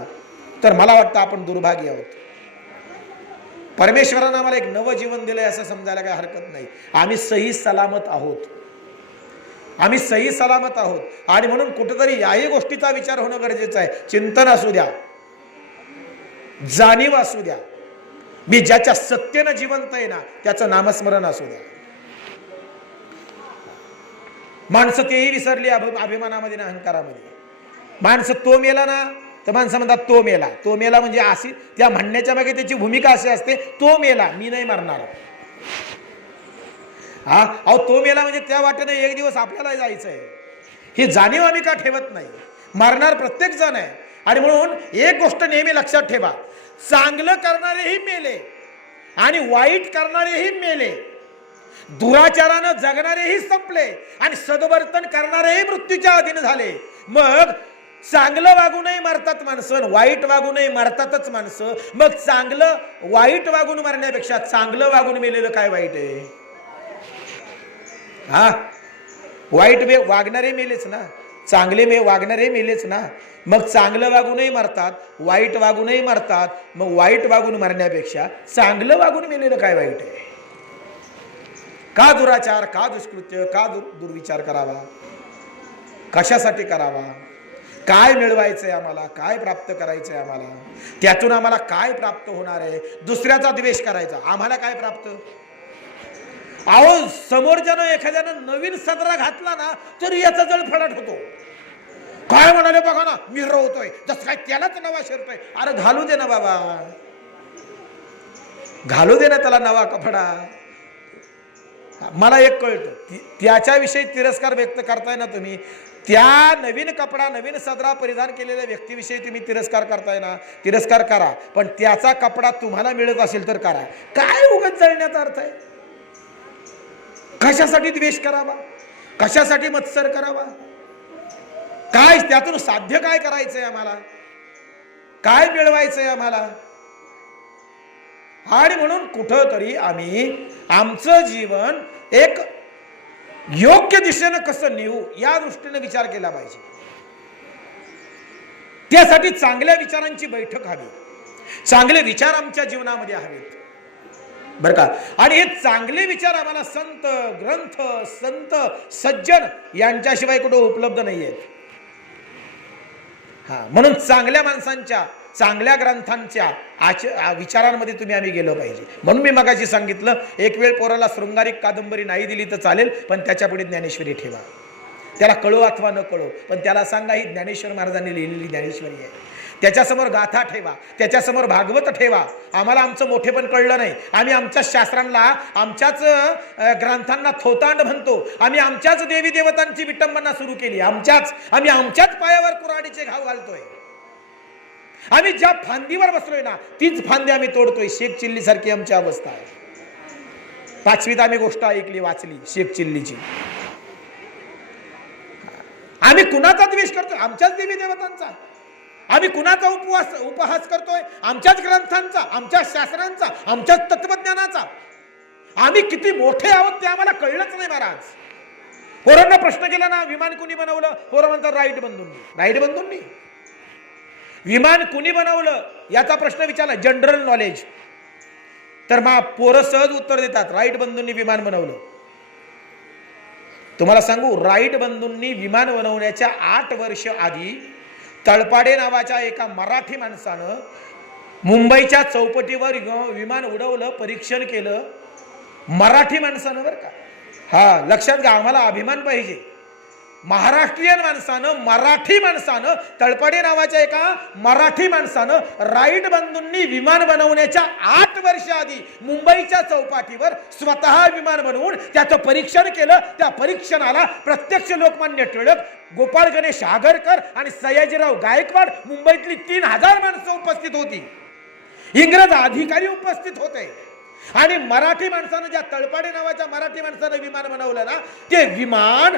तर मला वाटतं आपण दुर्भाग्य आहोत. परमेश्वरानं आम्हाला एक नवं जीवन दिलंय असं समजायला काही हरकत नाही. आम्ही सही सलामत आहोत, आम्ही सही सलामत आहोत. आणि म्हणून कुठेतरी याही गोष्टीचा विचार होणं गरजेचं आहे. चिंतन असू द्या, जाणीव असू द्या, मी ज्याच्या सत्तेनं जिवंत आहे ना त्याचं नामस्मरण असू द्या. माणसं तेही विसरली अभिमानामध्ये ना अहंकारामध्ये. माणसं तो मेला ना तर माणसं म्हणतात तो मेला, तो मेला म्हणजे अशी त्या म्हणण्याच्या मागे त्याची भूमिका अशी असते, तो मेला मी नाही मरणार. हा अहो, तो मेला म्हणजे त्या वाटेने एक दिवस आपल्याला जायचं आहे, ही जाणीव आम्ही का ठेवत नाही. मरणार प्रत्येक जण आहे. आणि म्हणून एक गोष्ट नेहमी लक्षात ठेवा, चांगलं करणारेही मेले आणि वाईट करणारेही मेले, दुराचारानं जगणारेही संपले आणि सद्वर्तन करणारेही मृत्यूच्या अधीन झाले. मग चांगलं वागूनही मरतात माणसं, वाईट वागूनही मरतातच माणसं. मग चांगलं वाईट वागून मरण्यापेक्षा चांगलं वागून मेलेलं काय वाईट आहे? हा, वाईट वागणारे मेलेच ना, चांगले वागणारे मेलेच ना. मग चांगलं वागूनही मरतात, वाईट वागूनही मरतात. मग वाईट वागून मरण्यापेक्षा चांगलं वागून मेलेलं काय वाईट आहे? का दुराचार, का दुष्कृत्य, का दुर्विचार करावा? कशासाठी करावा? काय मिळवायचंय आम्हाला, काय प्राप्त करायचंय आम्हाला, त्यातून आम्हाला काय प्राप्त होणार आहे? दुसऱ्याचा द्वेष करायचा, आम्हाला काय प्राप्त? अहो, समोरच्यानं एखाद्यानं नवीन सदरा घातला ना तरी याचा जळफळाट होतो. काय म्हणाले बघा ना, मी होतोय जसं काय त्यालाच नवा शर्ट आहे. अरे घालू दे ना बाबा, घालू दे ना त्याला नवा कपडा. मला एक कळतं, त्याच्याविषयी तिरस्कार व्यक्त करताय ना तुम्ही, त्या नवीन कपडा, नवीन सदरा परिधान केलेल्या व्यक्तीविषयी तुम्ही तिरस्कार करताय ना, तिरस्कार करा. पण त्याचा कपडा तुम्हाला मिळत असेल तर करा. काय उगाच जळण्याचा अर्थ आहे? कशासाठी द्वेष करावा? कशासाठी मत्सर करावा? काय त्यातून साध्य काय करायचंय आम्हाला? काय मिळवायचंय आम्हाला? आणि म्हणून कुठंतरी आम्ही आमचं जीवन एक योग्य दिशेनं कसं नेऊ या दृष्टीने विचार केला पाहिजे. त्यासाठी चांगल्या विचारांची बैठक हवी, चांगले विचार आमच्या जीवनामध्ये हवेत बरं का. आणि हे चांगले विचार आम्हाला संत, ग्रंथ, संत, सज्जन यांच्याशिवाय कुठं उपलब्ध नाही आहेत. हा, म्हणून चांगल्या माणसांच्या, चांगल्या ग्रंथांच्या विचारांमध्ये तुम्ही आम्ही गेलो पाहिजे. म्हणून मी मगाशी सांगितलं, एक वेळ पोराला शृंगारिक कादंबरी नाही दिली तर चालेल, पण त्याच्या पुढे ज्ञानेश्वरी ठेवा. त्याला कळो अथवा न कळो, पण त्याला सांगा ही ज्ञानेश्वर महाराजांनी लिहिलेली ज्ञानेश्वरी आहे. त्याच्यासमोर गाथा ठेवा, त्याच्यासमोर भागवत ठेवा. आम्हाला आमचं मोठेपण कळलं नाही, आम्ही आमच्याच शास्त्रांना, आमच्याच ग्रंथांना थोतांड म्हणतो, आम्ही आमच्याच देवी देवतांची विटंबना सुरू केली, आम्ही आमच्याच पायावर कुऱ्हाडीचे घाव घालतोय. आम्ही ज्या फांदीवर बसलोय ना तीच फांदी आम्ही तोडतोय. शेख चिल्ली सारखी आमची अवस्था आहे. 5वीत आम्ही गोष्ट ऐकली, वाचली शेख चिल्लीची. आम्ही कुणाचा द्वेष करतो? आमच्याच देवी देवतांचा. आम्ही कुणाचा उपहास करतोय? आमच्याच ग्रंथांचा, आमच्याच शास्त्रांचा, आमच्याच तत्वज्ञानाचा. आम्ही किती मोठे आहोत ते आम्हाला कळलंच नाही महाराज. पोरांना प्रश्न केला ना, विमान कुणी बनवलं? पोरं म्हणतात राईट बंधूंनी. राईट बंधूंनी? विमान कुणी बनवलं याचा प्रश्न विचारला, जनरल नॉलेज, तर मग पोरं सहज उत्तर देतात, राईट बंधूंनी विमान बनवलं. तुम्हाला सांगू, राईट बंधूंनी विमान बनवण्याच्या 8 वर्ष आधी तळपाडे नावाच्या एका मराठी माणसानं मुंबईच्या चौपटीवर विमान उडवलं, परीक्षण केलं. मराठी माणसानं बरं का. हा लक्षात घ्या, आम्हाला अभिमान पाहिजे. महाराष्ट्रीयन माणसानं, मराठी माणसानं, तळपाडे नावाच्या एका मराठी माणसानं राईट बंधूंनी विमान बनवण्याच्या 8 वर्ष आधी मुंबईच्या चौपाटीवर स्वतः विमान बनवून त्याचं परीक्षण केलं. त्या परीक्षणाला प्रत्यक्ष लोकमान्य टिळक, गोपाळ गणेश आगरकर आणि सयाजीराव गायकवाड, मुंबईतली 3000 माणसं उपस्थित होती. इंग्रज अधिकारी उपस्थित होते. आणि मराठी माणसानं, ज्या तळपाडे नावाच्या मराठी माणसानं विमान बनवलं ना, ते विमान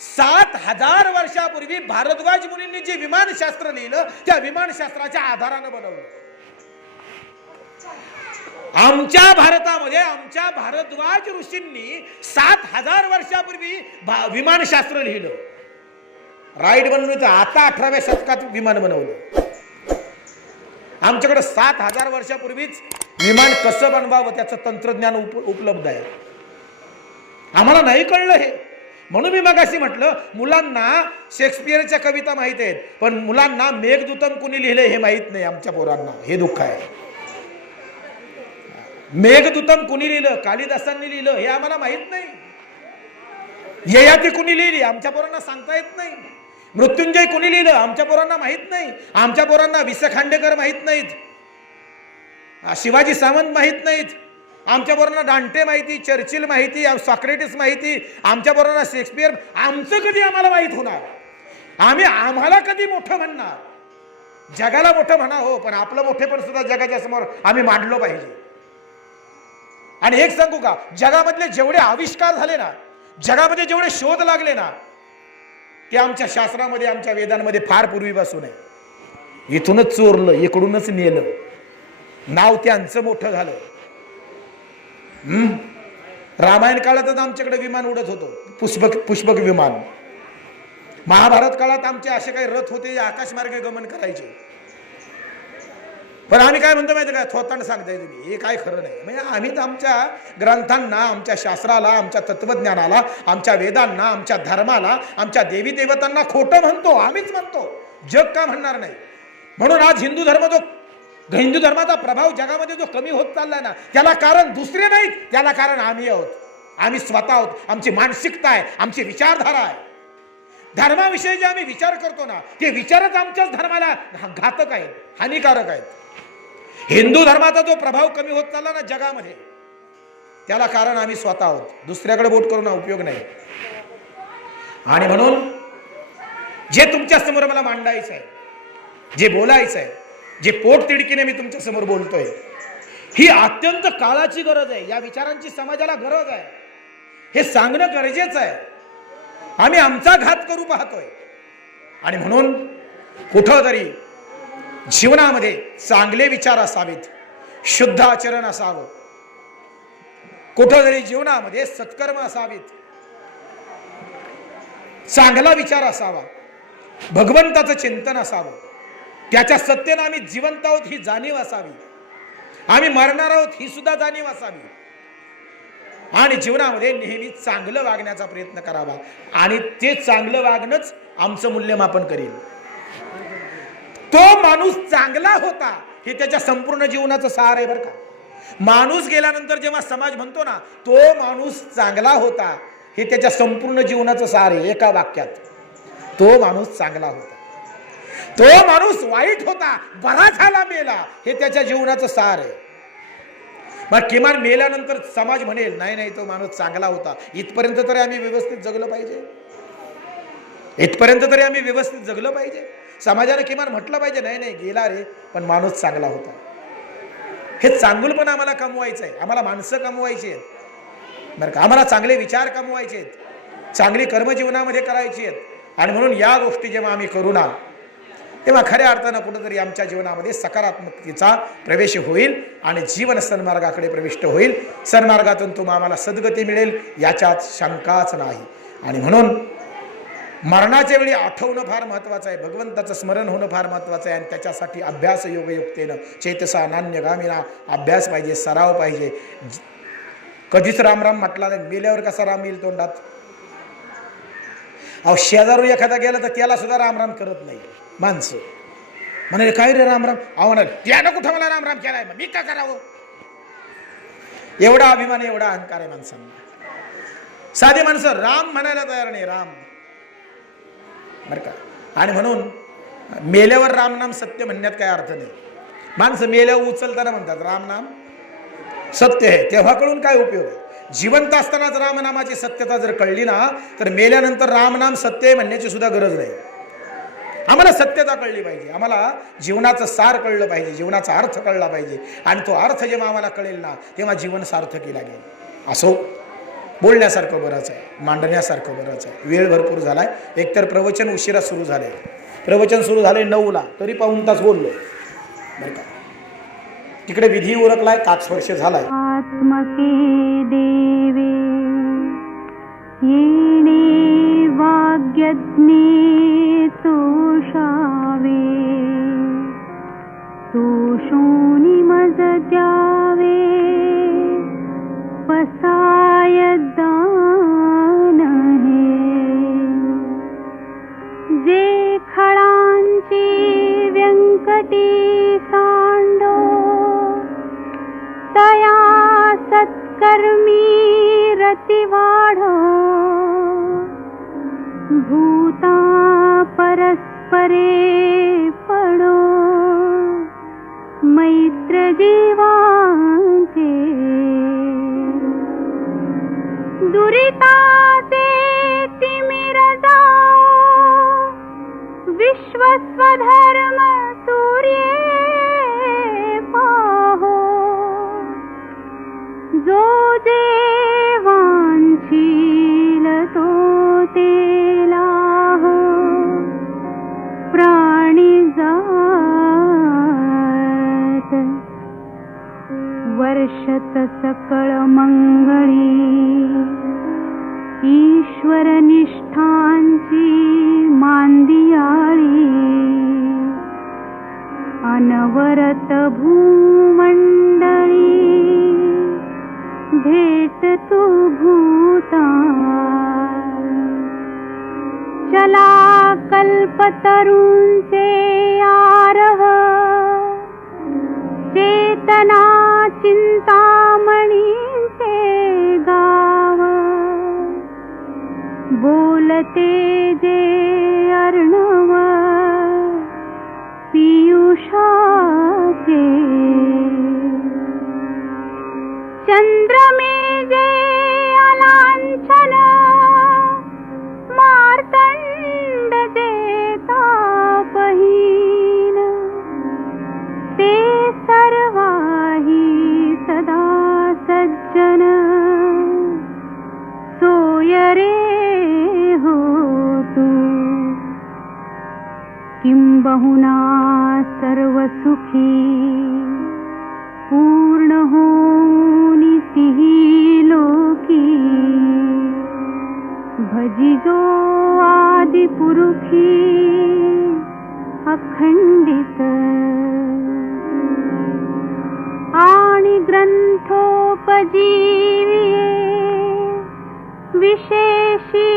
7000 वर्षापूर्वी भारद्वाज मुनींनी जे विमानशास्त्र लिहिलं, त्या विमानशास्त्राच्या आधारानं बनवलं. आमच्या भारतामध्ये आमच्या भारद्वाज ऋषींनी 7000 वर्षापूर्वी विमानशास्त्र लिहिलं. राईट बनवलं तर आता 18व्या शतकात विमान बनवलं. आमच्याकडे 7000 वर्षापूर्वीच विमान कसं बनवावं त्याचं तंत्रज्ञान उपलब्ध आहे. आम्हाला नाही कळलं हे. म्हणून मी मगाशी म्हटलं, मुलांना शेक्सपियरच्या कविता माहित आहेत, पण मुलांना मेघदूतम कुणी लिहिले हे माहित नाही. आमच्या पोरांना हे दुःख आहे. मेघदूतम कुणी लिहिलं? कालिदासांनी लिहिलं हे आम्हाला माहित नाही. ययाती कुणी लिहिली? आमच्या पोरांना सांगता येत नाही. मृत्युंजय कुणी लिहिलं? आमच्या पोरांना माहित नाही. आमच्या पोरांना वि स खांडेकर माहित नाहीत, शिवाजी सावंत माहित नाहीत. आमच्या पोरांना डांटे माहिती, चर्चिल माहिती, सॉक्रेटिस माहिती. आमच्या पोरांना शेक्सपियर. आमचं कधी आम्हाला माहित होणार? आम्हाला कधी मोठं म्हणणार? जगाला मोठं म्हणा हो, पण आपलं मोठेपण सुद्धा जगाच्या समोर आम्ही मांडलो पाहिजे. आणि एक सांगू का, जगामधले जेवढे आविष्कार झाले ना, जगामध्ये जेवढे शोध लागले ना, ते आमच्या शास्त्रामध्ये, आमच्या वेदांमध्ये फार पूर्वीपासून आहे. इथूनच चोरलं, इकडूनच नेलं, नाव त्यांचं मोठं झालं. रामायण काळातच आमच्याकडे विमान उडत होतं, पुष्पक विमान. महाभारत काळात आमचे असे काही रथ होते, आकाशमार्गे गमन करायचे. पण आम्ही काय म्हणतो माहिती का, थोतांड सांगताय तुम्ही, हे काय खरं नाही. म्हणजे आम्हीच आमच्या ग्रंथांना, आमच्या शास्त्राला, आमच्या तत्वज्ञानाला, आमच्या वेदांना, आमच्या धर्माला, आमच्या देवी देवतांना खोटं म्हणतो. आम्हीच म्हणतो, जग का म्हणणार नाही. म्हणून आज हिंदू धर्माचा प्रभाव जगामध्ये जो कमी होत चाललाय ना, त्याला कारण दुसरे नाहीत, त्याला कारण आम्ही आहोत. आम्ही स्वतः आहोत. आमची मानसिकता आहे, आमची विचारधारा आहे. धर्माविषयी जे आम्ही विचार करतो ना, ते विचारच आमच्याच धर्माला घातक आहेत, हानिकारक आहेत. हिंदू धर्माचा जो प्रभाव कमी होत चालला ना जगामध्ये, त्याला कारण आम्ही स्वतः आहोत. दुसऱ्याकडे बोट करून उपयोग नाही. आणि म्हणून जे तुमच्या समोर मला मांडायचं आहे, जे बोलायचं आहे, जे पोट तिडकीने मी तुमच्या समोर बोलतोय, ही अत्यंत काळाची गरज आहे. या विचारांची समाजाला गरज आहे. हे सांगणं गरजेचं आहे. आम्ही आमचा घात करू पाहतोय. आणि म्हणून कुठंतरी जीवनामध्ये चांगले विचार असावेत, शुद्ध आचरण असावं, कुठंतरी जीवनामध्ये सत्कर्म असावेत, चांगला विचार असावा, भगवंताचं चिंतन असावं, त्याच्या सत्तेनं आम्ही जिवंत आहोत ही जाणीव असावी, आम्ही मरणार आहोत ही सुद्धा जाणीव असावी. आणि जीवनामध्ये नेहमी चांगलं वागण्याचा प्रयत्न करावा. आणि ते चांगलं वागणंच आमचं मूल्यमापन करेल. तो माणूस चांगला होता हे त्याच्या संपूर्ण जीवनाचं सार आहे बरं का. माणूस गेल्यानंतर जेव्हा समाज म्हणतो ना, तो माणूस चांगला होता, हे त्याच्या संपूर्ण जीवनाचं सार आहे. एका वाक्यात, तो माणूस चांगला होता. तो माणूस वाईट होता, बरा झाला मेला, हे त्याच्या जीवनाचं सार आहे. मग किमान मेल्यानंतर समाज म्हणेल, नाही नाही तो माणूस चांगला होता. इथपर्यंत तरी आम्ही व्यवस्थित जगलो पाहिजे. इथपर्यंत तरी आम्ही व्यवस्थित जगलो पाहिजे. समाजाने किमान म्हटलं पाहिजे, नाही नाही गेला रे, पण माणूस चांगला होता. हे चांगुलपण आम्हाला कमवायचं आहे. आम्हाला माणसं कमवायची आहेत बरं का. आम्हाला चांगले विचार कमवायचे आहेत, चांगली कर्म जीवनामध्ये करायची आहेत. आणि म्हणून या गोष्टी जेव्हा आम्ही करू ना, तेव्हा खऱ्या अर्थानं कुठंतरी आमच्या जीवनामध्ये सकारात्मकतेचा प्रवेश होईल आणि जीवन सन्मार्गाकडे प्रविष्ट होईल. सन्मार्गातून तुम्हाला आम्हाला सद्गती मिळेल याच्यात शंकाच नाही. आणि म्हणून मरणाच्या वेळी आठवणं फार महत्त्वाचं आहे, भगवंताचं स्मरण होणं फार महत्त्वाचं आहे. आणि त्याच्यासाठी अभ्यास योगयुक्तेनं चेतसा नान्यगामिना अभ्यास पाहिजे, सराव पाहिजे. कधीच रामराम म्हटला नाही, मेल्यावर कसा राम येईल तोंडात? अहो शेजारून एखादा गेला तर त्याला सुद्धा रामराम करत नाही माणसं. म्हणाले काय रे रामराम? अहो म्हणाले त्यानं कुठं मला रामराम केलाय, मग मी का करावं? एवढा अभिमान, एवढा अहंकार आहे माणसांना. साधी माणसं राम म्हणायला तयार नाही, राम बरं का. आणि म्हणून मेल्यावर रामनाम सत्य म्हणण्यात काय अर्थ नाही. माणसं मेल्यावर उचलताना म्हणतात रामनाम सत्य आहे, तेव्हा कळून काय उपयोग आहे? जिवंत असतानाच रामनामाची सत्यता जर कळली ना तर मेल्यानंतर रामनाम सत्य आहे म्हणण्याची सुद्धा गरज नाही. आम्हाला सत्यता कळली पाहिजे, आम्हाला जीवनाचं सार कळलं पाहिजे, जीवनाचा अर्थ कळला पाहिजे. आणि तो अर्थ जेव्हा आम्हाला कळेल ना तेव्हा जीवन सार्थकी लागेल. असो, बोलण्यासारखं बरंच आहे, मांडण्यासारखं बरंच आहे. वेळ भरपूर झालाय. एकतर प्रवचन उशिरा सुरू झाले, प्रवचन सुरू झाले 9ला, तरी पाऊण तास बोललो बरं का. तिकडे विधी उरकलाय, काकस्पर्श झालाय. आत्मके देवे येणे वाग्यज्ञे तोषावे, तोषोनी मज द्यावे पसाय दान हे. जे खळांची व्यंकटी सांडो तया सत्कर्मी रती वाढो. भूता परस्परे पडो मैत्र जीवांचे. दुरिताचे तिमिर जाओ विश्वस्वधर्म सूर्ये पाहो. जो देवांशील तो तेलाह प्राणी जात. वर्षत सकळ मंगळी ईश्वर निष्ठांची मांदियाळी. अनवरत भूमंडळी भेट तू भूता. चला कल्पतरूंचे आरव चेतना चिंतामणींचे गाव. बोलते जे अर्णव पीयूषाचे. चंद्रमे जे अलांछन मार्तंड देता बहीण. ते सर्वाही सदा सज्जन सोय रे हो तू. किंबहुना सर्व सुखी पूर्ण होनी तिही लोकी. भजिजो आदि पुरुषी अखंडित. आणि ग्रंथोपजीविये विशेषी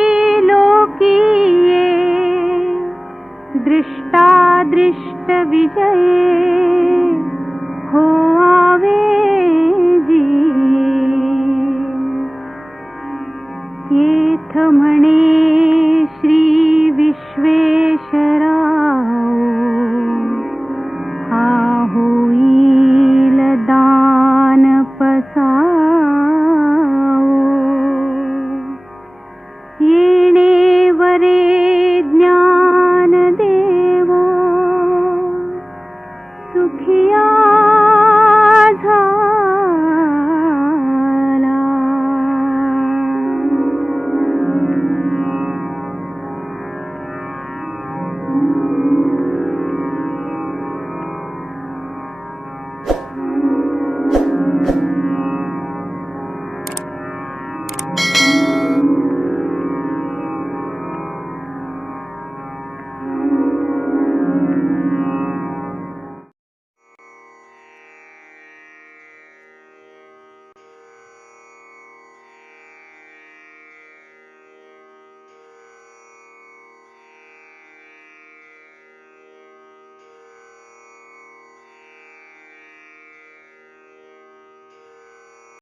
लोकीये. दृष्टादृष्ट विजये हो आवे जी. येथ म्हणे श्री विश्वेश्वराव